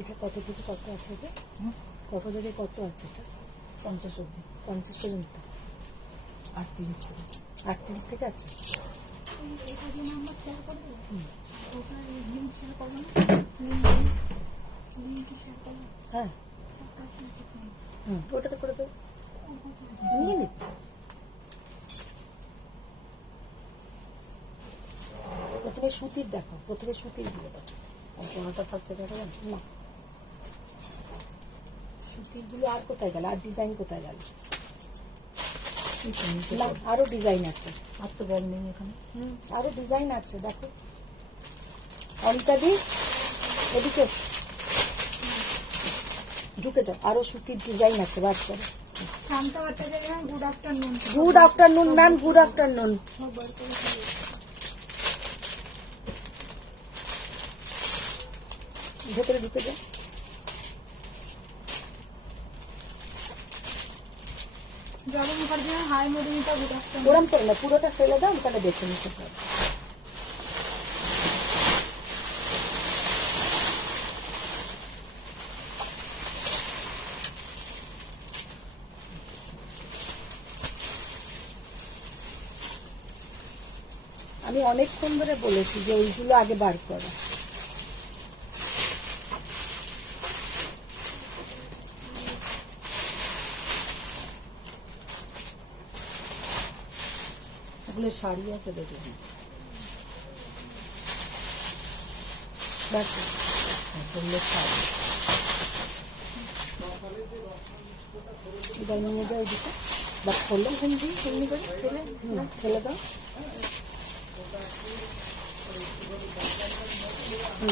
এটা কত থেকে কত আছে? এটা কত থেকে কত আছে? এটা 50 অবধি, 50 পর্যন্ত, 38 থেকে আছে। হ্যাঁ ওটাতে করে দেবো, নিয়ে নি। প্রথমে সুতির দেখো, প্রথমে সুতির দিয়ে দেখো, ফার্স্টে দেখা যাচ্ছে না সুতির গুলো। আর কোথায় গেল? আর ডিজাইন কোথায় গেল? না আরো ডিজাইন আছে, আর তো বল নেই এখানে। আরো ডিজাইন আছে দেখো। অনিতা দি এদিকে ঢুকে যাও, আরো সুতির ডিজাইন আছে বাচ্চারা। Good afternoon ma'am, good afternoon. ভেতরে ঢুকে যাও। ওরম করে না, পুরোটা ফেলে দাও, তাহলে দেখে নিতে পারো। আমি অনেকক্ষণ ধরে বলেছি যে ওইগুলো আগে বার করো। এগুলো শাড়ি আছে দেখে নিয়ে যাও দিকে বা খোলো, এমনি করে ফেলে দাও।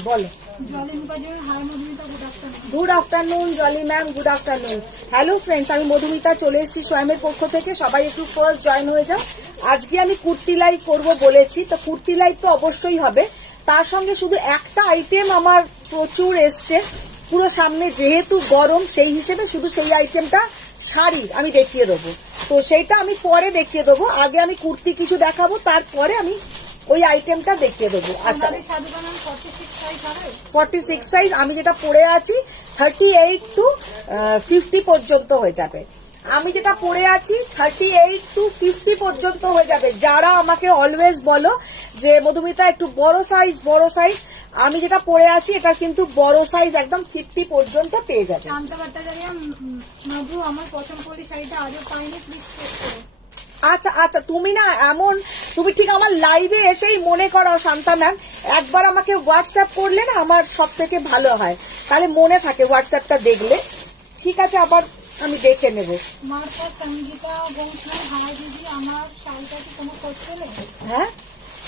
বলো। Good afternoon Jolly ma'am, good afternoon. Hello friends, আমি মধুমিতা চলে এসেছি স্বয়মের পক্ষ থেকে। সবাই একটু ফার্স্ট জয়েন হয়ে যাও। আজকে আমি কুর্তি লাইভ করবো বলেছি, তো কুর্তি লাইভ তো অবশ্যই হবে। তার সঙ্গে শুধু একটা আইটেম আমার প্রচুর এসছে পুরো সামনে, যেহেতু গরম সেই হিসেবে শুধু সেই আইটেমটা শাড়ির আমি দেখিয়ে দেবো। তো সেইটা আমি পরে দেখিয়ে দেবো, আগে আমি কুর্তি কিছু দেখাবো, তারপরে আমি ওই আইটেমটা দেখিয়ে দেবো। আচ্ছা 46 সাইজ আমি যেটা পরে আছি 38 to 50 পর্যন্ত হয়ে যাবে। আমি যেটা পরে আছি 38 to 50 পর্যন্ত হয়ে যাবে। যারা আমাকে অলওয়েজ বলো যে মধুমিতা একটু বড় সাইজ, আমি যেটা পরে আছি এটা কিন্তু বড় সাইজ, একদম 50 পর্যন্ত পেয়ে যাবে। আমার পছন্দ করি শাড়িটা আজও পাইনি, প্লিজ চেক করো। আচ্ছা আচ্ছা, তুমি না এমন, তুমি ঠিক আমার লাইভে এসেই মনে করাও শান্তা ম্যাম, একবার আমাকে হোয়াটসঅ্যাপ করলে না আমার সব থেকে ভালো হয়, তাহলে মনে থাকে হোয়াটসঅ্যাপটা দেখলে। ঠিক আছে, আবার আমি দেখে নেব। সঙ্গীতা গোস্বামী, হাই দিদি, আমার শাড়িটা কি কোনো করতে? হ্যাঁ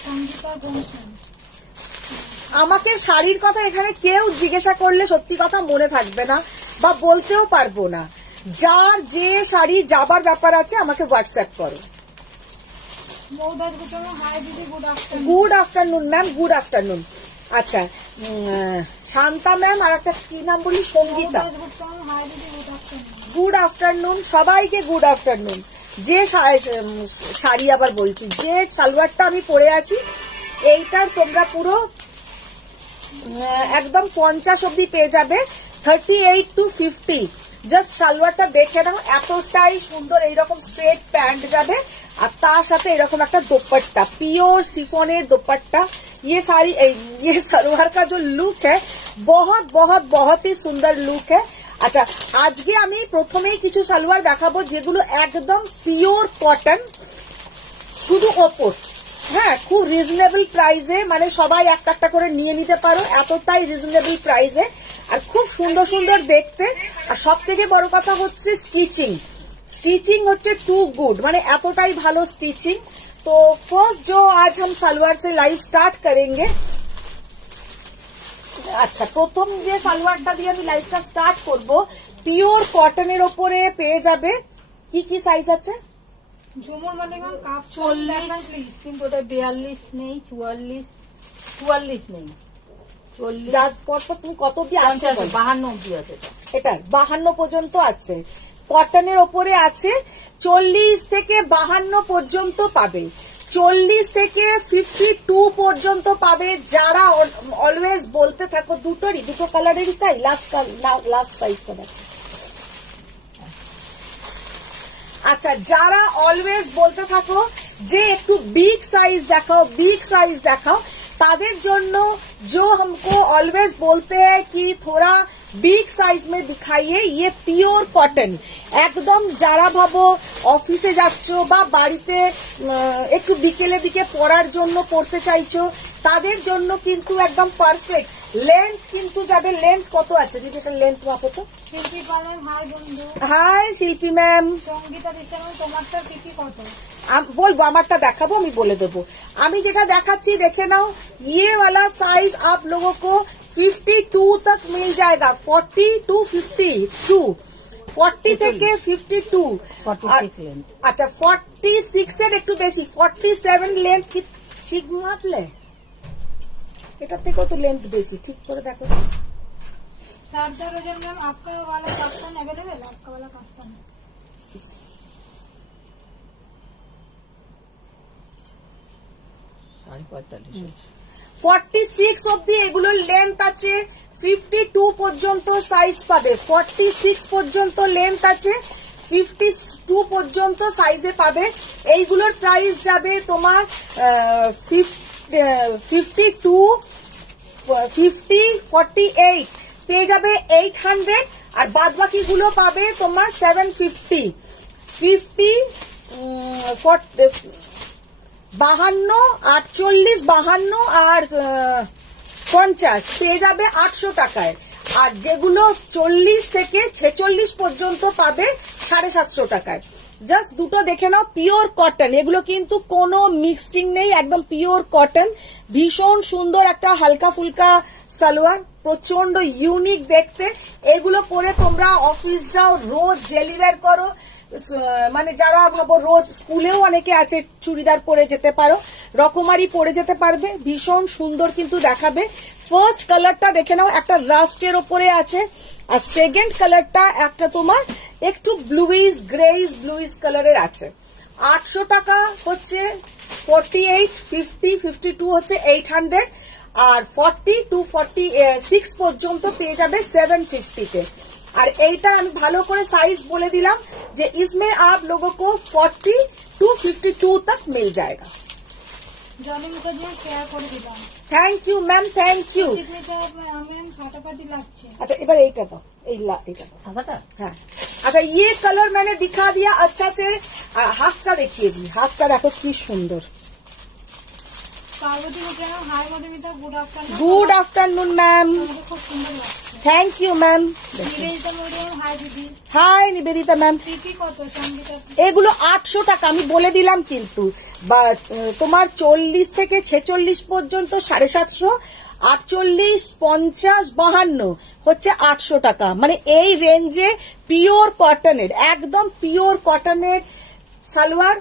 সঙ্গীতা গোস্বামী, আমাকে শাড়ির কথা এখানে কেউ জিজ্ঞাসা করলে সত্যি কথা মনে থাকবে না বা বলতেও পারবো না। যার যে শাড়ি যাবার ব্যাপার আছে আমাকে হোয়াটসঅ্যাপ করো। Good afternoon ma'am, good afternoon. আচ্ছা শান্তা ম্যাম, আর একটা কি নাম বলি, সঙ্গীতা, গুড আফটারনুন সবাইকে, গুড আফটারনুন। যে শাড়ি আবার বলছি, যে সালোয়ারটা আমি পরে আছি এইটার তোমরা পুরো একদম 50 অব্দি পেয়ে যাবে, 38 to 50। জাস্ট সালোয়ারটা দেখে নাও, এতটাই সুন্দর। এইরকম স্ট্রেট প্যান্ট যাবে আর তার সাথে এরকম একটা দোপাট্টা, পিওর সিফনের দোপাট্টা। ये सारी ये सलवार का जो लुक है बहुत बहुत बहुत ही सुंदर लुक है। আচ্ছা আজকে আমি প্রথমেই কিছু সালোয়ার দেখাবো যেগুলো একদম পিওর কটন, শুধু ওপর। হ্যাঁ, খুব রিজনেবল প্রাইসে, মানে সবাই একটা একটা করে নিয়ে নিতে পারো, এতটাই রিজনেবল প্রাইসে আর খুব সুন্দর সুন্দর দেখতে। আর সব থেকে বড় কথা হচ্ছে स्टिचिंग হচ্ছে টু गुड, মানে এতটাই ভালো স্টিচিং। তো ফার্স্ট जो आज हम सलवार से लाइव स्टार्ट करेंगे। আচ্ছা প্রথম যে সালোয়ারটা দিয়ে আমি লাইভটা স্টার্ট করব, পিওর কটনের ওপরে পেয়ে যাবে। কি কি সাইজ আছে? ঝুমুর মানে কাপ 40 প্লিজ। কিন্তু ওটা 42 নেই, 44 নেই, 40, যার পর পর তুমি কত অব্দি আছে 50, বলো? 52 অব্দি আছে এটা। এটা 52 পর্যন্ত আছে, কটনের ওপরে আছে। 40 থেকে 52 পর্যন্ত পাবে, 40 থেকে 52 পর্যন্ত পাবে। যারা অলওয়েজ বলতে থাকো, দুটো কালারেরই তাই, লাস্ট সাইজটা দেখো। আচ্ছা, যারা অলওয়েজ বলতে থাকো যে একটু बिग साइज देखाओ, ताদের জন্য जो हमको ऑलवेज बोलते हैं कि थोड़ा बिग साइज में दिखाइए, ये পিওর কটন একদম। যারা ভাবো অফিসে যাচ্ছ বা বাড়িতে একটু বিকেলে দিকে পরার জন্য পড়তে চাইছো, তাদের জন্য কিন্তু একদম পারফেক্ট। লেন্থ কিন্তু যাবে, লেন্থ কত আছে দিদি, এটা লেন্থ মাপো তো। শিল্পী পালেন, হাই বন্ধু। হাই শিল্পী ম্যাম। সঙ্গীতা দিচ্ছেন, তোমারটা কি কত? বলবো, আমারটা দেখাবো, আমি বলে দেবো। আমি যেটা দেখাচ্ছি দেখে নাও, ये वाला साइज आप लोगों को 52 तक मिल जाएगा, 40 to 52, 40 থেকে 52। 46 লেন্থ। আচ্ছা, 46 এর একটু বেশি, 47 লেন্থ কি ঠিক মাপলে? এটার থেকেও তো লেন্থ বেশি, ঠিক করে দেখো। सरदार रजब मैम, आपका वाला काफ्तान अवेलेबल? आपका वाला काफ्तान 45। 46 অব্দি এগুলোর লেন্থ আছে, 52 পর্যন্ত সাইজ পাবে। 46 পর্যন্ত লেন্থ আছে, 52 পর্যন্ত সাইজে পাবে। এইগুলোর প্রাইস যাবে তোমার 52, 50, 48 পেয়ে যাবে 800, আর বাদ বাকি গুলো পাবে তোমার 750, 50, 52, 52 আর 50 পেয়ে যাবে 800 টাকায়। আর যেগুলো 40 থেকে 46 পর্যন্ত পাবে 750 টাকায়। জাস্ট দুটো দেখে নাও, পিওর কটন, এগুলো কিন্তু কোনো মিক্সটিং নেই, একদম পিওর কটন। ভীষণ সুন্দর একটা হালকা ফুলকা সালোয়ার, প্রচন্ড ইউনিক দেখতে। এগুলো পরে তোমরা অফিস যাও, রোজ ডেলিভার করো, মানে যারা ভাবো রোজ স্কুলেও অনেকে আছে চুড়িদার পরে যেতে পারো, রকমারি পরে যেতে পারবে। ভীষণ সুন্দর কিন্তু দেখাবে। ফার্স্ট কালারটা দেখে নাও, একটা রাস্টের ওপরে আছে, আর সেকেন্ড কালারটা একটা তোমার একটু ব্লুইশ কালারের আছে। 800 টাকা হচ্ছে 48, 50, 52 হচ্ছে 800, আর 40 to 46 পর্যন্ত পেয়ে যাবে 750 তে। আর এইটা আমি ভালো করে সাইজ বলে দিলাম যে इसमें आप लोगों को 40 to 52 तक मिल जाएगा। জনি মুখার্জি শেয়ার করে দিলাম। Thank you ma'am, thank you. আমি ফাটাফাটি লাগছে। अच्छा এবার এইটা দাও, এইটা দাও। সাদাটা? हाँ, अच्छा ये कलर मैंने दिखा दिया अच्छा से। हाथটা দেখিয়ে দিই, হাতটা দেখো কি সুন্দর। Parvati Mukherjee, hi Madhumita, good afternoon. Good afternoon ma'am, খুব সুন্দর লাগছে। Thank you ma'am. Nivedita Mariam, hi দিদি। Hi Nivedita ma'am. টিপি কত সঙ্গীতা? এগুলো 800 টাকা, আমি বলে দিলাম কিন্তু। বা তোমার 40 থেকে 46 পর্যন্ত 750, 48, 50, 52 হচ্ছে 800 টাকা। মানে এই রেঞ্জে পিওর কটনের, একদম পিওর কটনের সালোয়ার,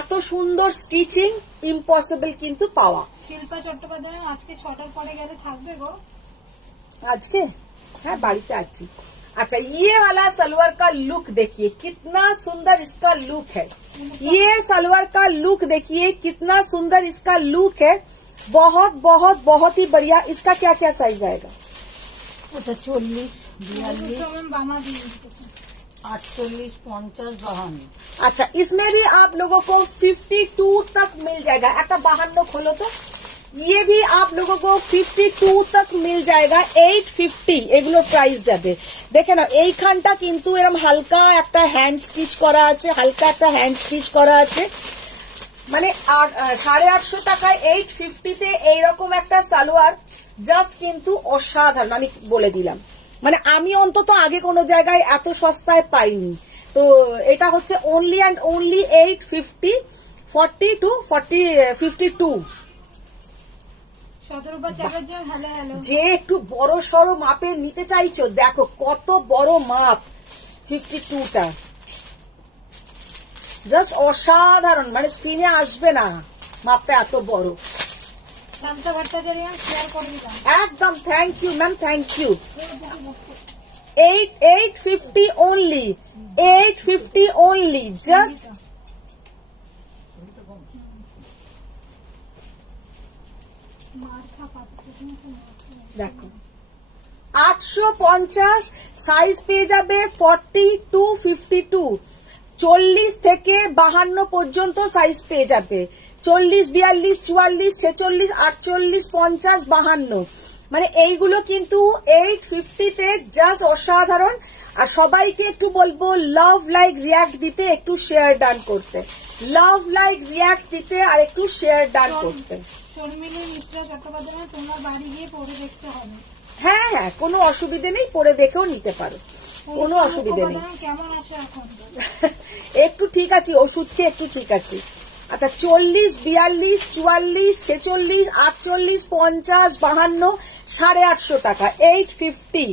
এত সুন্দর স্টিচিং ইম্পসিবল কিন্তু পাওয়া। শিল্পা চট্টোপাধ্যায়, আজকে 6টার পরে গেলে থাকবে গো? আজকে হ্যাঁ বাড়িতে আছি। अच्छा ये वाला सलवार का लुक देखिए, कितना सुंदर इसका लुक है। ये सलवार का लुक देखिए, कितना सुंदर इसका लुक है। बहुत बहुत बहुत ही बढ़िया। इसका क्या क्या साइज आएगा? ওটা 40, 42, বামা দিয়ে 48, 50, 52। अच्छा इसमें भी आप लोगों को 52 तक मिल जाएगा। एक 52 खोलो तो, ये भी आप लोगों को 52 तक मिल जाएगा। 850 এগুলো প্রাইস যাবে। দেখে নাও, এইখানটা কিন্তু এরকম হালকা একটা হ্যান্ড স্টিচ করা আছে, হালকা একটা হ্যান্ড স্টিচ করা আছে। মানে 850 টাকায় 850 তে এইরকম একটা সালোয়ার জাস্ট কিন্তু অসাধারণ, আমি বলে দিলাম। মানে আমি অন্তত আগে কোনো জায়গায় এত সস্তায় পাইনি। তো এটা হচ্ছে only and only 850, 40 to 52। Shatarupa Chatterjee, hello hello. যে একটু বড় সড়ো মাপের নিতে চাইছো, দেখো কত বড় মাপ 52টা। জাস্ট অসাধারণ, মানে স্ক্রিনে আসবে না, মাপটা এত বড়। শান্তা ভট্টাচার্য ম্যাম শেয়ার করে দিলাম। একদম thank you ma'am, thank you. 850 only, 850 only, just মাথা পাচ্ছে দেখো 850 সাইজ পেয়ে যাবে 40 to 52, 40 থেকে 52 পর্যন্ত সাইজ পেয়ে যাবে, 40, 42, 44, 46, 48, 50, 52, মানে এইগুলো কিন্তু 850 তে জাস্ট অসাধারণ। আর সবাইকে একটু বলবো লাভ লাইক রিয়াক্ট দিতে, একটু শেয়ার ডান করতে, লাভ লাইক রিয়াক্ট দিতে আর একটু শেয়ার ডান করতে। শর্মিলী মিশ্রা চট্টোপাধ্যায় ম্যাম, তোমার বাড়ি গিয়ে পড়ে দেখতে হবে। হ্যাঁ হ্যাঁ, কোনো অসুবিধে নেই, পরে দেখেও নিতে পারো, কোনো অসুবিধে নেই। মুখোপাধ্যায় কেমন আছে এখন? একটু ঠিক আছে, ওষুধ খেয়ে একটু ঠিক আছে। আচ্ছা 40, 42, 44, 46, 48, 50, 52, 850 টাকা, 850।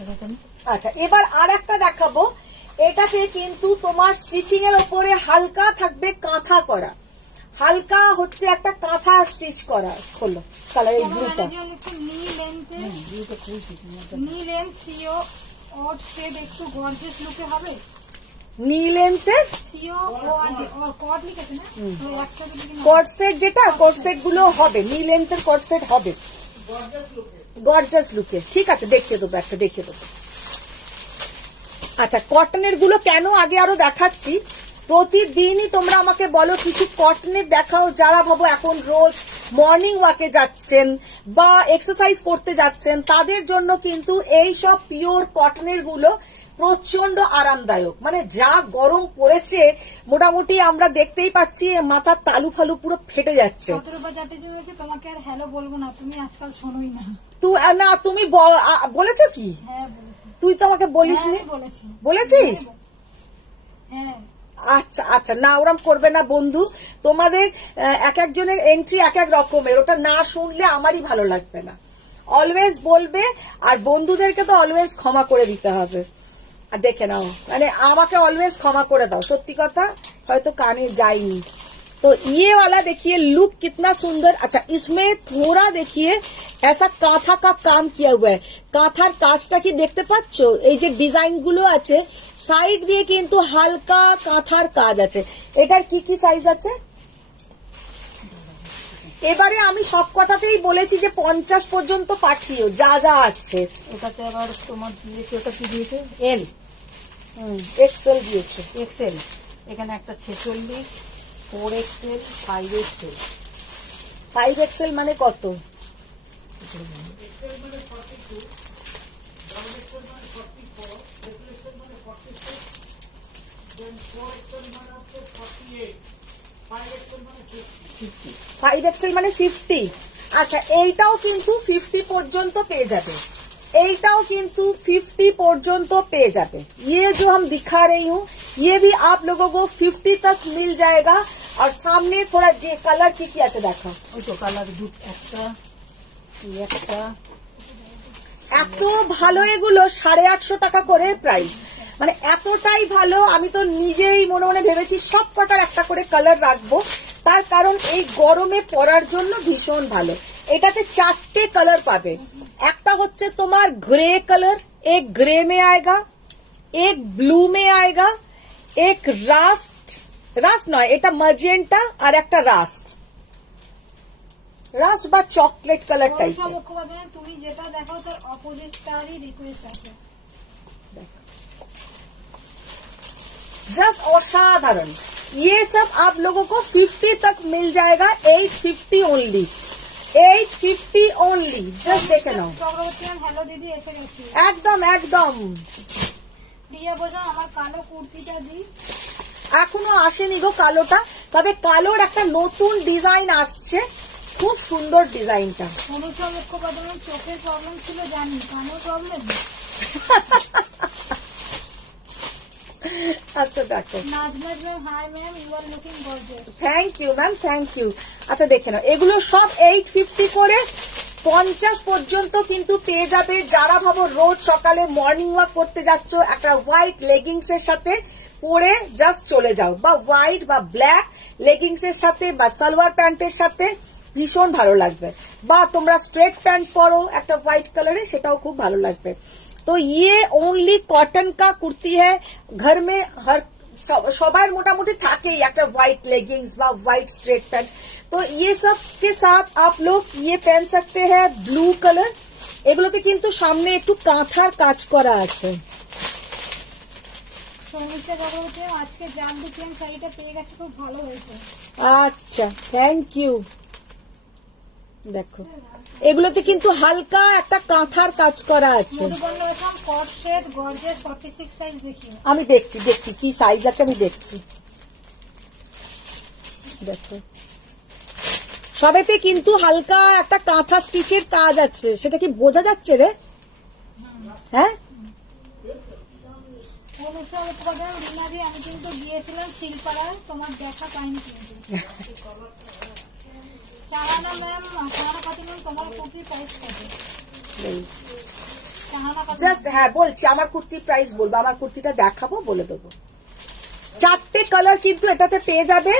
এরকম আচ্ছা এবার আর একটা দেখাবো, এটাকে কিন্তু তোমার স্টিচিং এর উপরে হালকা থাকবে কাঁথা করা, হালকা হচ্ছে একটা কাঁথা স্টিচ করা। হলো কালার এই ব্লুটা, নি লেন্থে, ব্লুটা খুলছি তোমারটা। নি লেন্থ সিও ওট শেড একটু গর্জিয়াস লুকে হবে। নীলেন্তের সিও ও কট লিখেছে না, ওই একসাথে লিখে নাও। কট সেট, যেটা কট সেট গুলো হবে, নীলেন্তের কট সেট হবে গর্জাস লুকে। ঠিক আছে, দেখিয়ে দেবো, একটা দেখিয়ে দেবো। আচ্ছা কটনের গুলো কেন আগে আরো দেখাচ্ছি, প্রতিদিনই তোমরা আমাকে বলো কিছু কটনের দেখাও, যারা ভাবো এখন রোজ মর্নিং ওয়াকে যাচ্ছেন বা এক্সারসাইজ করতে যাচ্ছেন, তাদের জন্য কিন্তু এই সব পিওর কটনের গুলো প্রচন্ড আরামদায়ক। মানে যা গরম পড়েছে, মোটামুটি আমরা দেখতেই পাচ্ছি মাথার তালু ফালু পুরো ফেটে যাচ্ছে। 17 বা 4 জন আছে, তোমাকে আর হ্যালো বলবো না, তুমি আজকাল শোনোই না। না তুমি বলেছো কি? হ্যাঁ বলেছি। তুই তো আমাকে বলিসনি। হ্যাঁ, বলেছি। বলেছিস? হ্যাঁ আচ্ছা আচ্ছা, না ওরম করবে না বন্ধু, তোমাদের এক একজনের এন্ট্রি এক এক রকমের, ওটা না শুনলে আমারই ভালো লাগবে না। অলওয়েজ বলবে, আর বন্ধুদেরকে তো অলওয়েজ ক্ষমা করে দিতে হবে। আর দেখে নাও, মানে আমাকে অলওয়েজ ক্ষমা করে দাও, সত্যি কথা হয়তো কানে যায়নি। तो ये वाला देखिए लुक कितना सुंदर। अच्छा इसमें थोड़ा देखिए ऐसा কাঁথা का काम किया हुआ है, কাঁথার কাজটা কি দেখতে পাচ্ছ? এই যে ডিজাইন গুলো আছে সাইড দিয়ে কিন্তু হালকা কাঁথার কাজ আছে। এটার কি কি সাইজ আছে? এবারে আমি সব কথাতেই বলেছি যে 50 পর্যন্ত পাঠিও, যা যা আছে। ওটাতে আবার তোমার দিয়েছে, ওটা কি দিয়েছে? এল, এক্সেল দিয়েছে। এক্সেল। এখানে একটা 46, 4XL, 5XL। 5XL মানে কত? ফাইভ এক্সেল মানে 50। আচ্ছা এইটাও কিন্তু 50 পর্যন্ত পেয়ে যাবে, এইটাও কিন্তু 50 পর্যন্ত পেয়ে যাবে। ये जो हम दिखा रही हूँ ये भी आप लोगों को 50 तक मिल जाएगा। আর সামনে थोड़ा যে কালার কি কি আছে দেখা। ওই তো কালার একটা, একটা। এত ভালো এগুলো 850 টাকা করে প্রাইস, মানে এতটাই ভালো। আমি তো নিজেই মনে মনে ভেবেছি সব কটার একটা করে কালার রাখবো, তার কারণ এই গরমে পরার জন্য ভীষণ ভালো। এটাতে 4টে কালার পাবে, একটা হচ্ছে তোমার গ্রে কালার, এক গ্রে में आएगा, एक ব্লু में आएगा, एक রাস্ট নয় এটা ম্যাজেন্টা, আর একটা রাস্ট বা চকলেট কালার বর্ষা টাইপের। মুখোপাধ্যায় তুমি যেটা দেখাও তার অপোজিটটারই রিকোয়েস্ট আছে। जस्ट असाधारण। ये सब आप लोगों को 50 तक मिल जाएगा, 850 ओनली, 850 ओनली। जस्ट देखे नाও, চক্রবর্তী হ্যালো দিদি এসে গেছি। একদম একদম। প্রিয়া বলছো আমার কালো কুর্তিটা দি। এখনো আসেনি গো কালোটা, তবে কালোর একটা নতুন ডিজাইন আসছে, খুব সুন্দর ডিজাইনটা। অনুষা মুখোপাধ্যায় চোখের প্রবলেম ছিল জানি, কানের প্রবলেম। আচ্ছা দেখো, নাজমাজ ma'am hi ma'am, you are looking gorgeous. Thank you ma'am, thank you. আচ্ছা দেখে নাও, এগুলো সব 850 করে 50 পর্যন্ত কিন্তু পেয়ে যাবে। যারা ভাবো রোজ সকালে মর্নিং ওয়াক করতে যাচ্ছ একটা হোয়াইট লেগিংস এর সাথে পরে জাস্ট চলে যাও, বা হোয়াইট বা ব্ল্যাক লেগিংস এর সাথে বা সালোয়ার প্যান্টের সাথে ভীষণ ভালো লাগবে, বা তোমরা স্ট্রেট প্যান্ট পরো একটা হোয়াইট কালারে, সেটাও খুব ভালো লাগবে। তো ইয়ে ओनली कॉटन का कुर्ती है, घर में हर সবার মোটামুটি থাকেই একটা হোয়াইট লেগিংস বা হোয়াইট স্ট্রেট প্যান্ট। তো ये सब के साथ आप लोग ये पहन सकते हैं ব্লু কালার। এগুলোতে কিন্তু সামনে একটু কাঁথার কাজ করা আছে। সৌমিত্র চক্রবর্তী আজকে জানবি চেন শাড়িটা পেয়ে গেছে, খুব ভালো হয়েছে। আচ্ছা, থ্যাংক ইউ। দেখো এগুলোতে কিন্তু হালকা একটা কাঁথার কাজ করা আছে। মধুবর্ণ রেশম কট সেট গর্জিয়াস 46 সাইজ দেখিও। আমি দেখছি কি সাইজ আছে, আমি দেখছি। দেখো সবেতে কিন্তু হালকা একটা কাঁথা স্টিচের কাজ আছে, সেটা কি বোঝা যাচ্ছে রে? হ্যাঁ, অনুষা উৎপাদন রিনাদি, আমি কিন্তু গিয়েছিলাম শিলপাড়ায়, তোমার দেখা পাইনি কিন্তু। শাহানা ম্যাম, শাহানা খাতুন, তোমার কুর্তির প্রাইস কত? শাহানা খাতুন, জাস্ট হ্যাঁ বলছি, আমার কুর্তির প্রাইস বলবো, আমার কুর্তিটা দেখাবো, বলে দেবো। 4টে কালার কিন্তু এটাতে পেয়ে যাবে,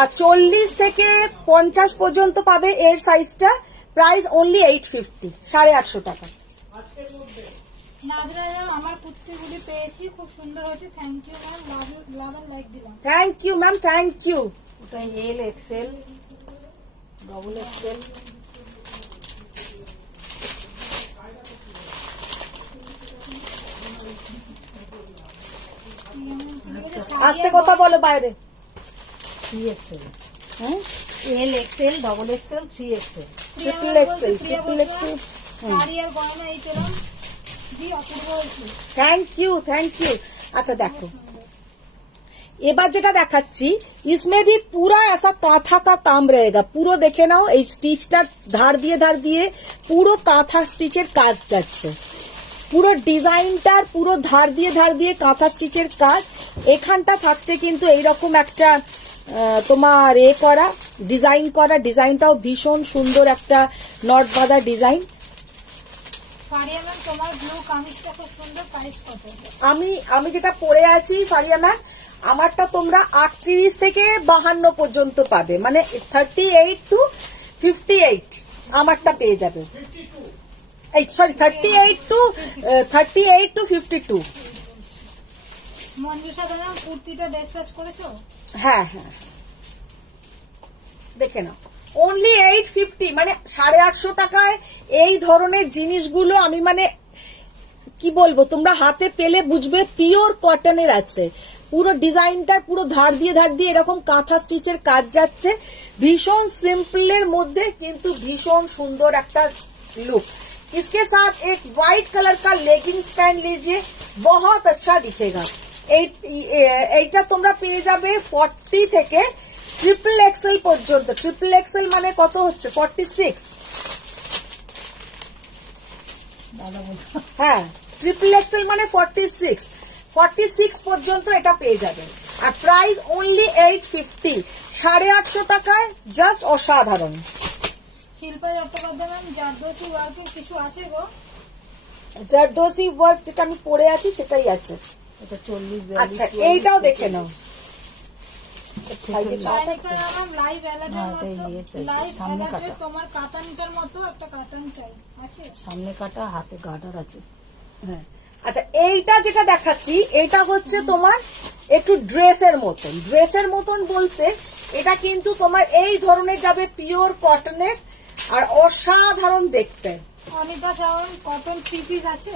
আর 40 থেকে 50 পর্যন্ত পাবে এর সাইজটা। প্রাইস অনলি 850, 850 টাকা। নাজরা ম্যাম, আমার কুর্তিগুলি পেয়েছি, খুব সুন্দর হয়েছে, thank you ma'am, love and like দিলাম। Thank you ma'am, thank you. ওটা এল এক্সেল ডবল এক্সেল। আস্তে কথা বলো বাইরে। 3 এক্সেল, হ্যাঁ, L XL double XL 3 XL. Triple XL, triple XL. Sari আর গয়না এই পেলাম, জি অপূর্ব হয়েছে। Thank you, thank you. আচ্ছা দেখো, এবার যেটা দেখাচ্ছি, इसमें भी पूरा ऐसा काथा का काम रहेगा। পুরো দেখে নাও, এই স্টিচটা ধার দিয়ে পুরো কাঁথা স্টিচের কাজ যাচ্ছে, পুরো ডিজাইনটার পুরো ধার দিয়ে কাঁথা স্টিচের কাজ। এখানটা থাকছে কিন্তু এইরকম একটা তোমার ডিজাইন করা, ডিজাইনটাও ভীষণ সুন্দর, একটা নট বাঁধা ডিজাইন। ফারিয়া ম্যাম, তোমার ব্লু কামিজটা খুব সুন্দর, প্রাইস কত? আমি যেটা পরে আছি ফারিয়া ম্যাম, আমারটা তোমরা 38 থেকে 52 পর্যন্ত পাবে, মানে 38 to 58 আমারটা পেয়ে যাবে। এই সরি, 38 to 52। মঞ্জুষা ম্যাম, কুর্তিটা ড্যাশ করেছো? হ্যাঁ হ্যাঁ, দেখে নাও, অনলি 850, মানে 850 টাকায় এই ধরনের জিনিসগুলো আমি মানে কি বলবো, তোমরা হাতে পেলে বুঝবে পিওর কটনের আছে। পুরো ডিজাইনটা পুরো ধার দিয়ে এরকম কাঁথা স্টিচের কাজ যাচ্ছে, ভীষণ সিম্পলের মধ্যে কিন্তু ভীষণ সুন্দর একটা लुक। इसके साथ एक व्हाइट कलर का लेगिंग्स पहन लीजिए, बहुत अच्छा दिखेगा। এইটা তোমরা পেয়ে যাবে 40 থেকে ট্রিপল এক্সেল পর্যন্ত। ট্রিপল এক্সেল মানে কত হচ্ছে? 46। হ্যাঁ, ট্রিপল এক্সেল মানে 46 পর্যন্ত এটা পেয়ে যাবে। আর প্রাইস অনলি 850, 850 টাকায়, জাস্ট অসাধারণ। শিল্পা চট্টোপাধ্যায় ম্যাম, জারদোসি ওয়ার্কের কিছু আছে গো? জারদোসি ওয়ার্ক যেটা আমি পরে আছি সেটাই আছে। এটা 40 আচ্ছা, এইটাও দেখে নাও। লাইভ সামনে কাটা, তোমার কাতানটার মতো একটা কাতান চাই, আছে সামনে কাটা, হাতে গার্ডার আছে। হ্যাঁ, আচ্ছা এইটা যেটা দেখাচ্ছি, এটা হচ্ছে তোমার একটু ড্রেসের মতন বলতে, এটা কিন্তু তোমার এই ধরনের যাবে, পিওর কটনের, আর অসাধারণ দেখতে। অনিতা চাউন, কটন 3 পিস আছে?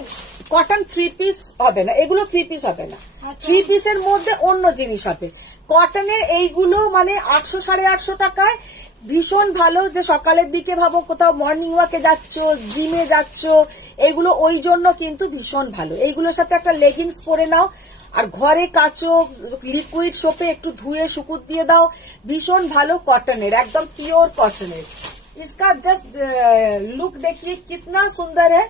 কটন 3 পিস হবে না, এগুলো 3 পিস হবে না। 3 পিসের মধ্যে অন্য জিনিস হবে। কটনের এইগুলো মানে 800 850 টাকায় ভীষণ ভালো। যে সকালের দিকে ভাবো কোথাও মর্নিং ওয়াকে যাচ্ছ, জিমে যাচ্ছ, এইগুলো ওই জন্য কিন্তু ভীষণ ভালো। এইগুলোর সাথে একটা লেগিংস পরে নাও, আর ঘরে কাচো, লিকুইড সোপে একটু ধুয়ে শুকুত দিয়ে দাও, ভীষণ ভালো কটনের, একদম পিওর কটনের। इसका जस्ट लुक देखिए कितना सुंदर है।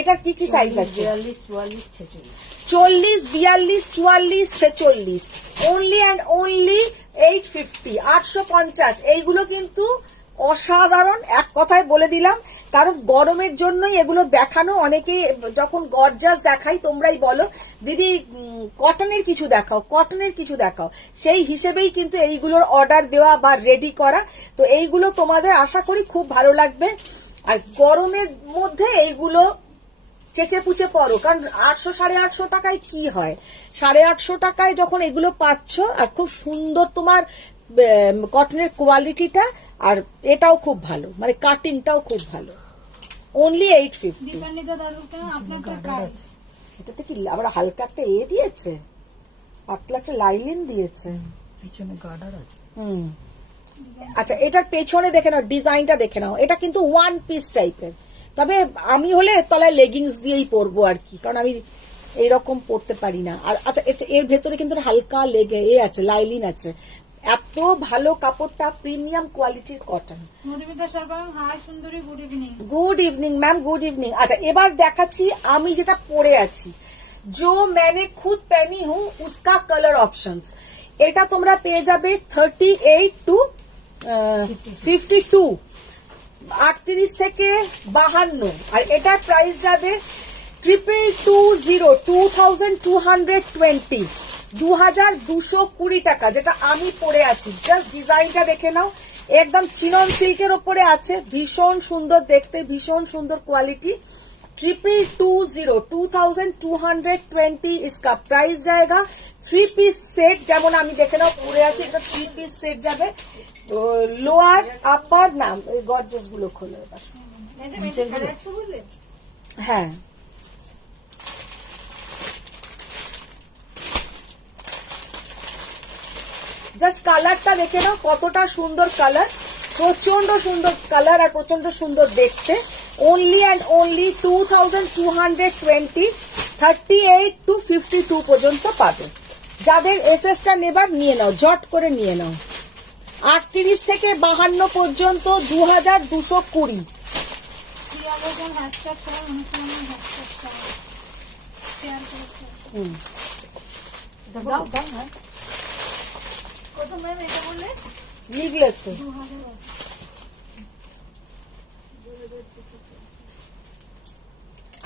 एटार की साइज আছে? 42 44 46। 40 42 44 46, ओनली एंड ओनली 850, 850। এইগুলো কিন্তু অসাধারণ, এক কথায় বলে দিলাম। কারণ গরমের জন্যই এগুলো দেখানো। অনেকেই যখন গর্জাস দেখাই তোমরাই বলো দিদি কটনের কিছু দেখাও, কটনের কিছু দেখাও, সেই হিসেবেই কিন্তু এইগুলোর অর্ডার দেওয়া বা রেডি করা। তো এইগুলো তোমাদের আশা করি খুব ভালো লাগবে। আর গরমের মধ্যে এইগুলো চেঁচে পুচে পড়ো, কারণ 800 850 টাকায় কি হয়, 850 টাকায় যখন এগুলো পাচ্ছ, আর খুব সুন্দর তোমার কটনের কোয়ালিটিটা, আর এটাও খুব ভালো, মানে কাটিংটাও খুব ভালো। অনলি 850। দীপান্বিতা দাদুকে আপনার প্রাইস এটাতে কি আবার হালকা একটা দিয়েছে, পাতলা একটা লাইলিন দিয়েছে, পিছনে গার্ডার আছে। আচ্ছা, এটার পেছনে দেখে নাও, ডিজাইনটা দেখে নাও। এটা কিন্তু ওয়ান পিস টাইপের, তবে আমি হলে তলায় লেগিংস দিয়েই পরবো আর কি, কারণ আমি এইরকম পরতে পারি না। আর আচ্ছা, এর ভেতরে কিন্তু হালকা লেগে আছে, লাইলিন আছে। এত ভালো কাপড়টা, প্রিমিয়াম কোয়ালিটির কটন। মধুমিতা সরকার, হাই সুন্দরী, good evening. Good evening ma'am, good evening. আচ্ছা, এবার দেখাচ্ছি আমি যেটা পরে আছি, जो मैंने खुद पहनी हूँ उसका कलर ऑप्शंस। এটা তোমরা পেয়ে যাবে 38 টু 52, 38 থেকে 52। আর এটার প্রাইস যাবে 2220, 2220 টাকা, যেটা আমি পরে আছি। জাস্ট ডিজাইনটা দেখে নাও, একদম চিনন সিল্কের ওপরে আছে, ভীষণ সুন্দর দেখতে, ভীষণ সুন্দর কোয়ালিটি। 2220 इसका प्राइस जाएगा। 3 পিস সেট, যেমন আমি দেখে নাও পরে আছি, এটা 3 পিস সেট যাবে। লোয়ার আপার নাম, এই গর্জাস গুলো খোলো এবার। হ্যাঁ, জাস্ট কালারটা দেখে নাও কতটা সুন্দর কালার, প্রচন্ড সুন্দর কালার আর প্রচন্ড সুন্দর দেখতে। অনলি অ্যান্ড অনলি 2220, 38 টু 52 পর্যন্ত পাবে। যাদের এসএসটা নেবার নিয়ে নাও, জট করে নিয়ে নাও। 38 থেকে 52 পর্যন্ত 2220। লিখলে তো।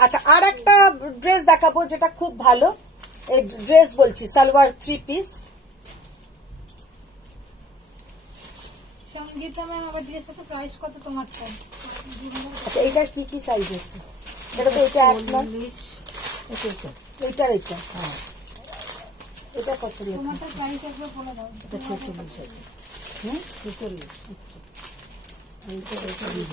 আচ্ছা, আর একটা ড্রেস দেখাবো যেটা খুব ভালো। এই ড্রেস বলছি, সালোয়ার 3 পিস। সঙ্গীতা ম্যাম আবার জিজ্ঞেস করছে প্রাইস কত তোমারটা? আচ্ছা, এইটার কি কি সাইজ হচ্ছে? এটা তো এটা এক না, এইটার এটা, হ্যাঁ, এটা কত দিয়ে? তোমারটা প্রাইস একবার বলে দাও। এটা 46 আছে। 46। এইটা 40,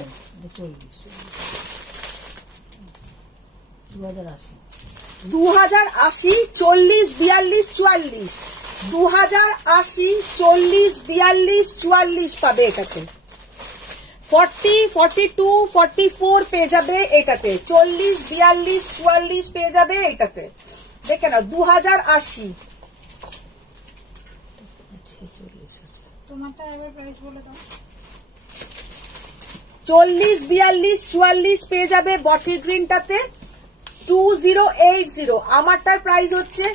2080, 2080, 40, 42, 44, 2080, 40, 42, 44 পাবে এটাতে। 40, 42, 44 পেয়ে যাবে এটাতে। 40, 42, 44 পেয়ে যাবে এটাতে। দেখে নাও, 2080। তোমারটা এবার প্রাইস বলে দাও। 40, 42, 44 পেয়ে যাবে বটল গ্রিনটাতে। 2080। আমারটার প্রাইস হচ্ছে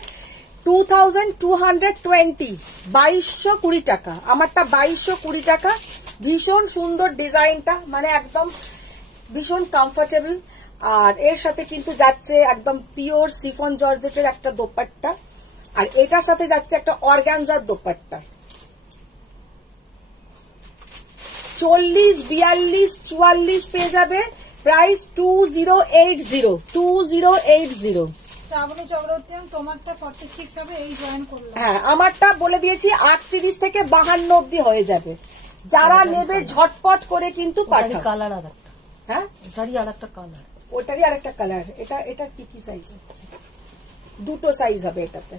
2220, 2220 টাকা। আমারটা 2220 টাকা। ভীষণ সুন্দর ডিজাইনটা, মানে একদম ভীষণ কমফোর্টেবল। আর এর সাথে কিন্তু যাচ্ছে একদম পিওর সিফন জর্জেটের একটা দোপাট্টা, আর এটার সাথে যাচ্ছে একটা অর্গানজার দোপাট্টা। 40, 42, 44 পেয়ে যাবে। প্রাইস 2080, 2080। শ্রাবণী চক্রবর্তী, তোমারটা 46 হবে, এই জয়েন করলাম। হ্যাঁ, আমারটা বলে দিয়েছি 38 থেকে 52 অব্দি হয়ে যাবে। যারা নেবে ঝটপট করে কিন্তু পাঠাও। কালার আর একটা, হ্যাঁ, এটারই আর একটা কালার, ওটারই আরেকটা কালার। এটা কি কি সাইজ হচ্ছে? দুটো সাইজ হবে এটাতে।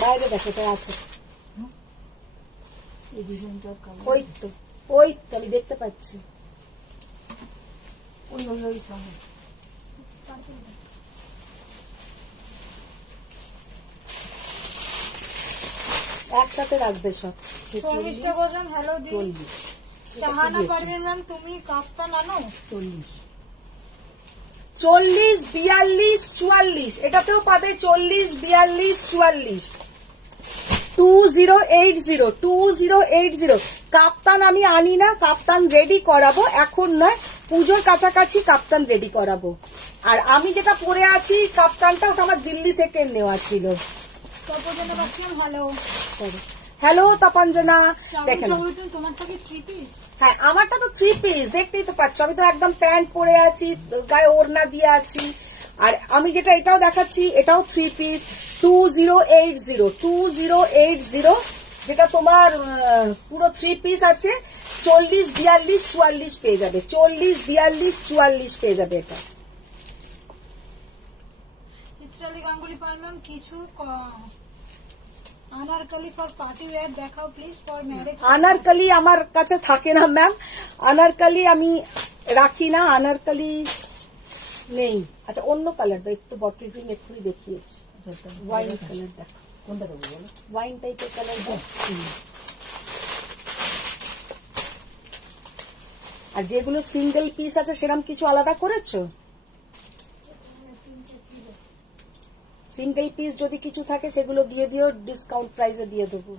বাইরে দেখো, এটা আছে। এই ডিজাইনটার কালার। ওই তো আমি দেখতে পাচ্ছি। ওই কালার। একসাথে রাখবে সব। শর্মিষ্ঠা বললেন হ্যালো দি। শাহানা পারভিন ম্যাম, তুমি কাফতান আনো? 40, 40, 42, 44 এটাতেও পাবে। 40, 42, 44। 2080 কাপ্তান আমি আনি না, কাপ্তান রেডি করাবো, এখন নয়, পুজোর কাছাকাছি কাপ্তান রেডি করাবো। আর আমি যেটা পরে আছি কাপ্তানটা, ওটা আমার দিল্লি থেকে নেওয়া ছিল। তপজনা বাচ্চাম হ্যালো। হ্যালো তপঞ্জনা, দেখেন তোমারটা কি 3 পিস? হ্যাঁ আমারটা তো 3 পিস, দেখতেই তো পাচ্ছ, আমি তো একদম প্যান্ট পরে আছি, গায়ে ওড়না দিয়ে আছি। আর আমি যেটা এটাও দেখাচ্ছি, এটাও 3 পিস 2080 যেটা তোমার পুরো 3 পিস আছে। 40, 42, 44 পেয়ে যাবে, 40, 42, 44 পেয়ে যাবে এটা। চিত্রালী গাঙ্গুলি পাল ম্যাম কিছু আনারকলি ফর পার্টি ওয়্যার দেখাও প্লিজ, ফর ম্যারেজ। আনারকলি আমার কাছে থাকে না ম্যাম, আনারকলি আমি রাখি না, আনারকলি নেই। আচ্ছা অন্য কালার দাও, একটু বটল গ্রিন এক্ষুনি দেখিয়েছি, ওয়াইন কালার দেখো, কোনটা দেবো বলো? ওয়াইন টাইপের কালার দাও। আর যেগুলো সিঙ্গেল পিস আছে সেরকম কিছু আলাদা করেছো? সিঙ্গেল পিস যদি কিছু থাকে সেগুলো দিয়ে দিও, ডিসকাউন্ট প্রাইসে দিয়ে দেবো।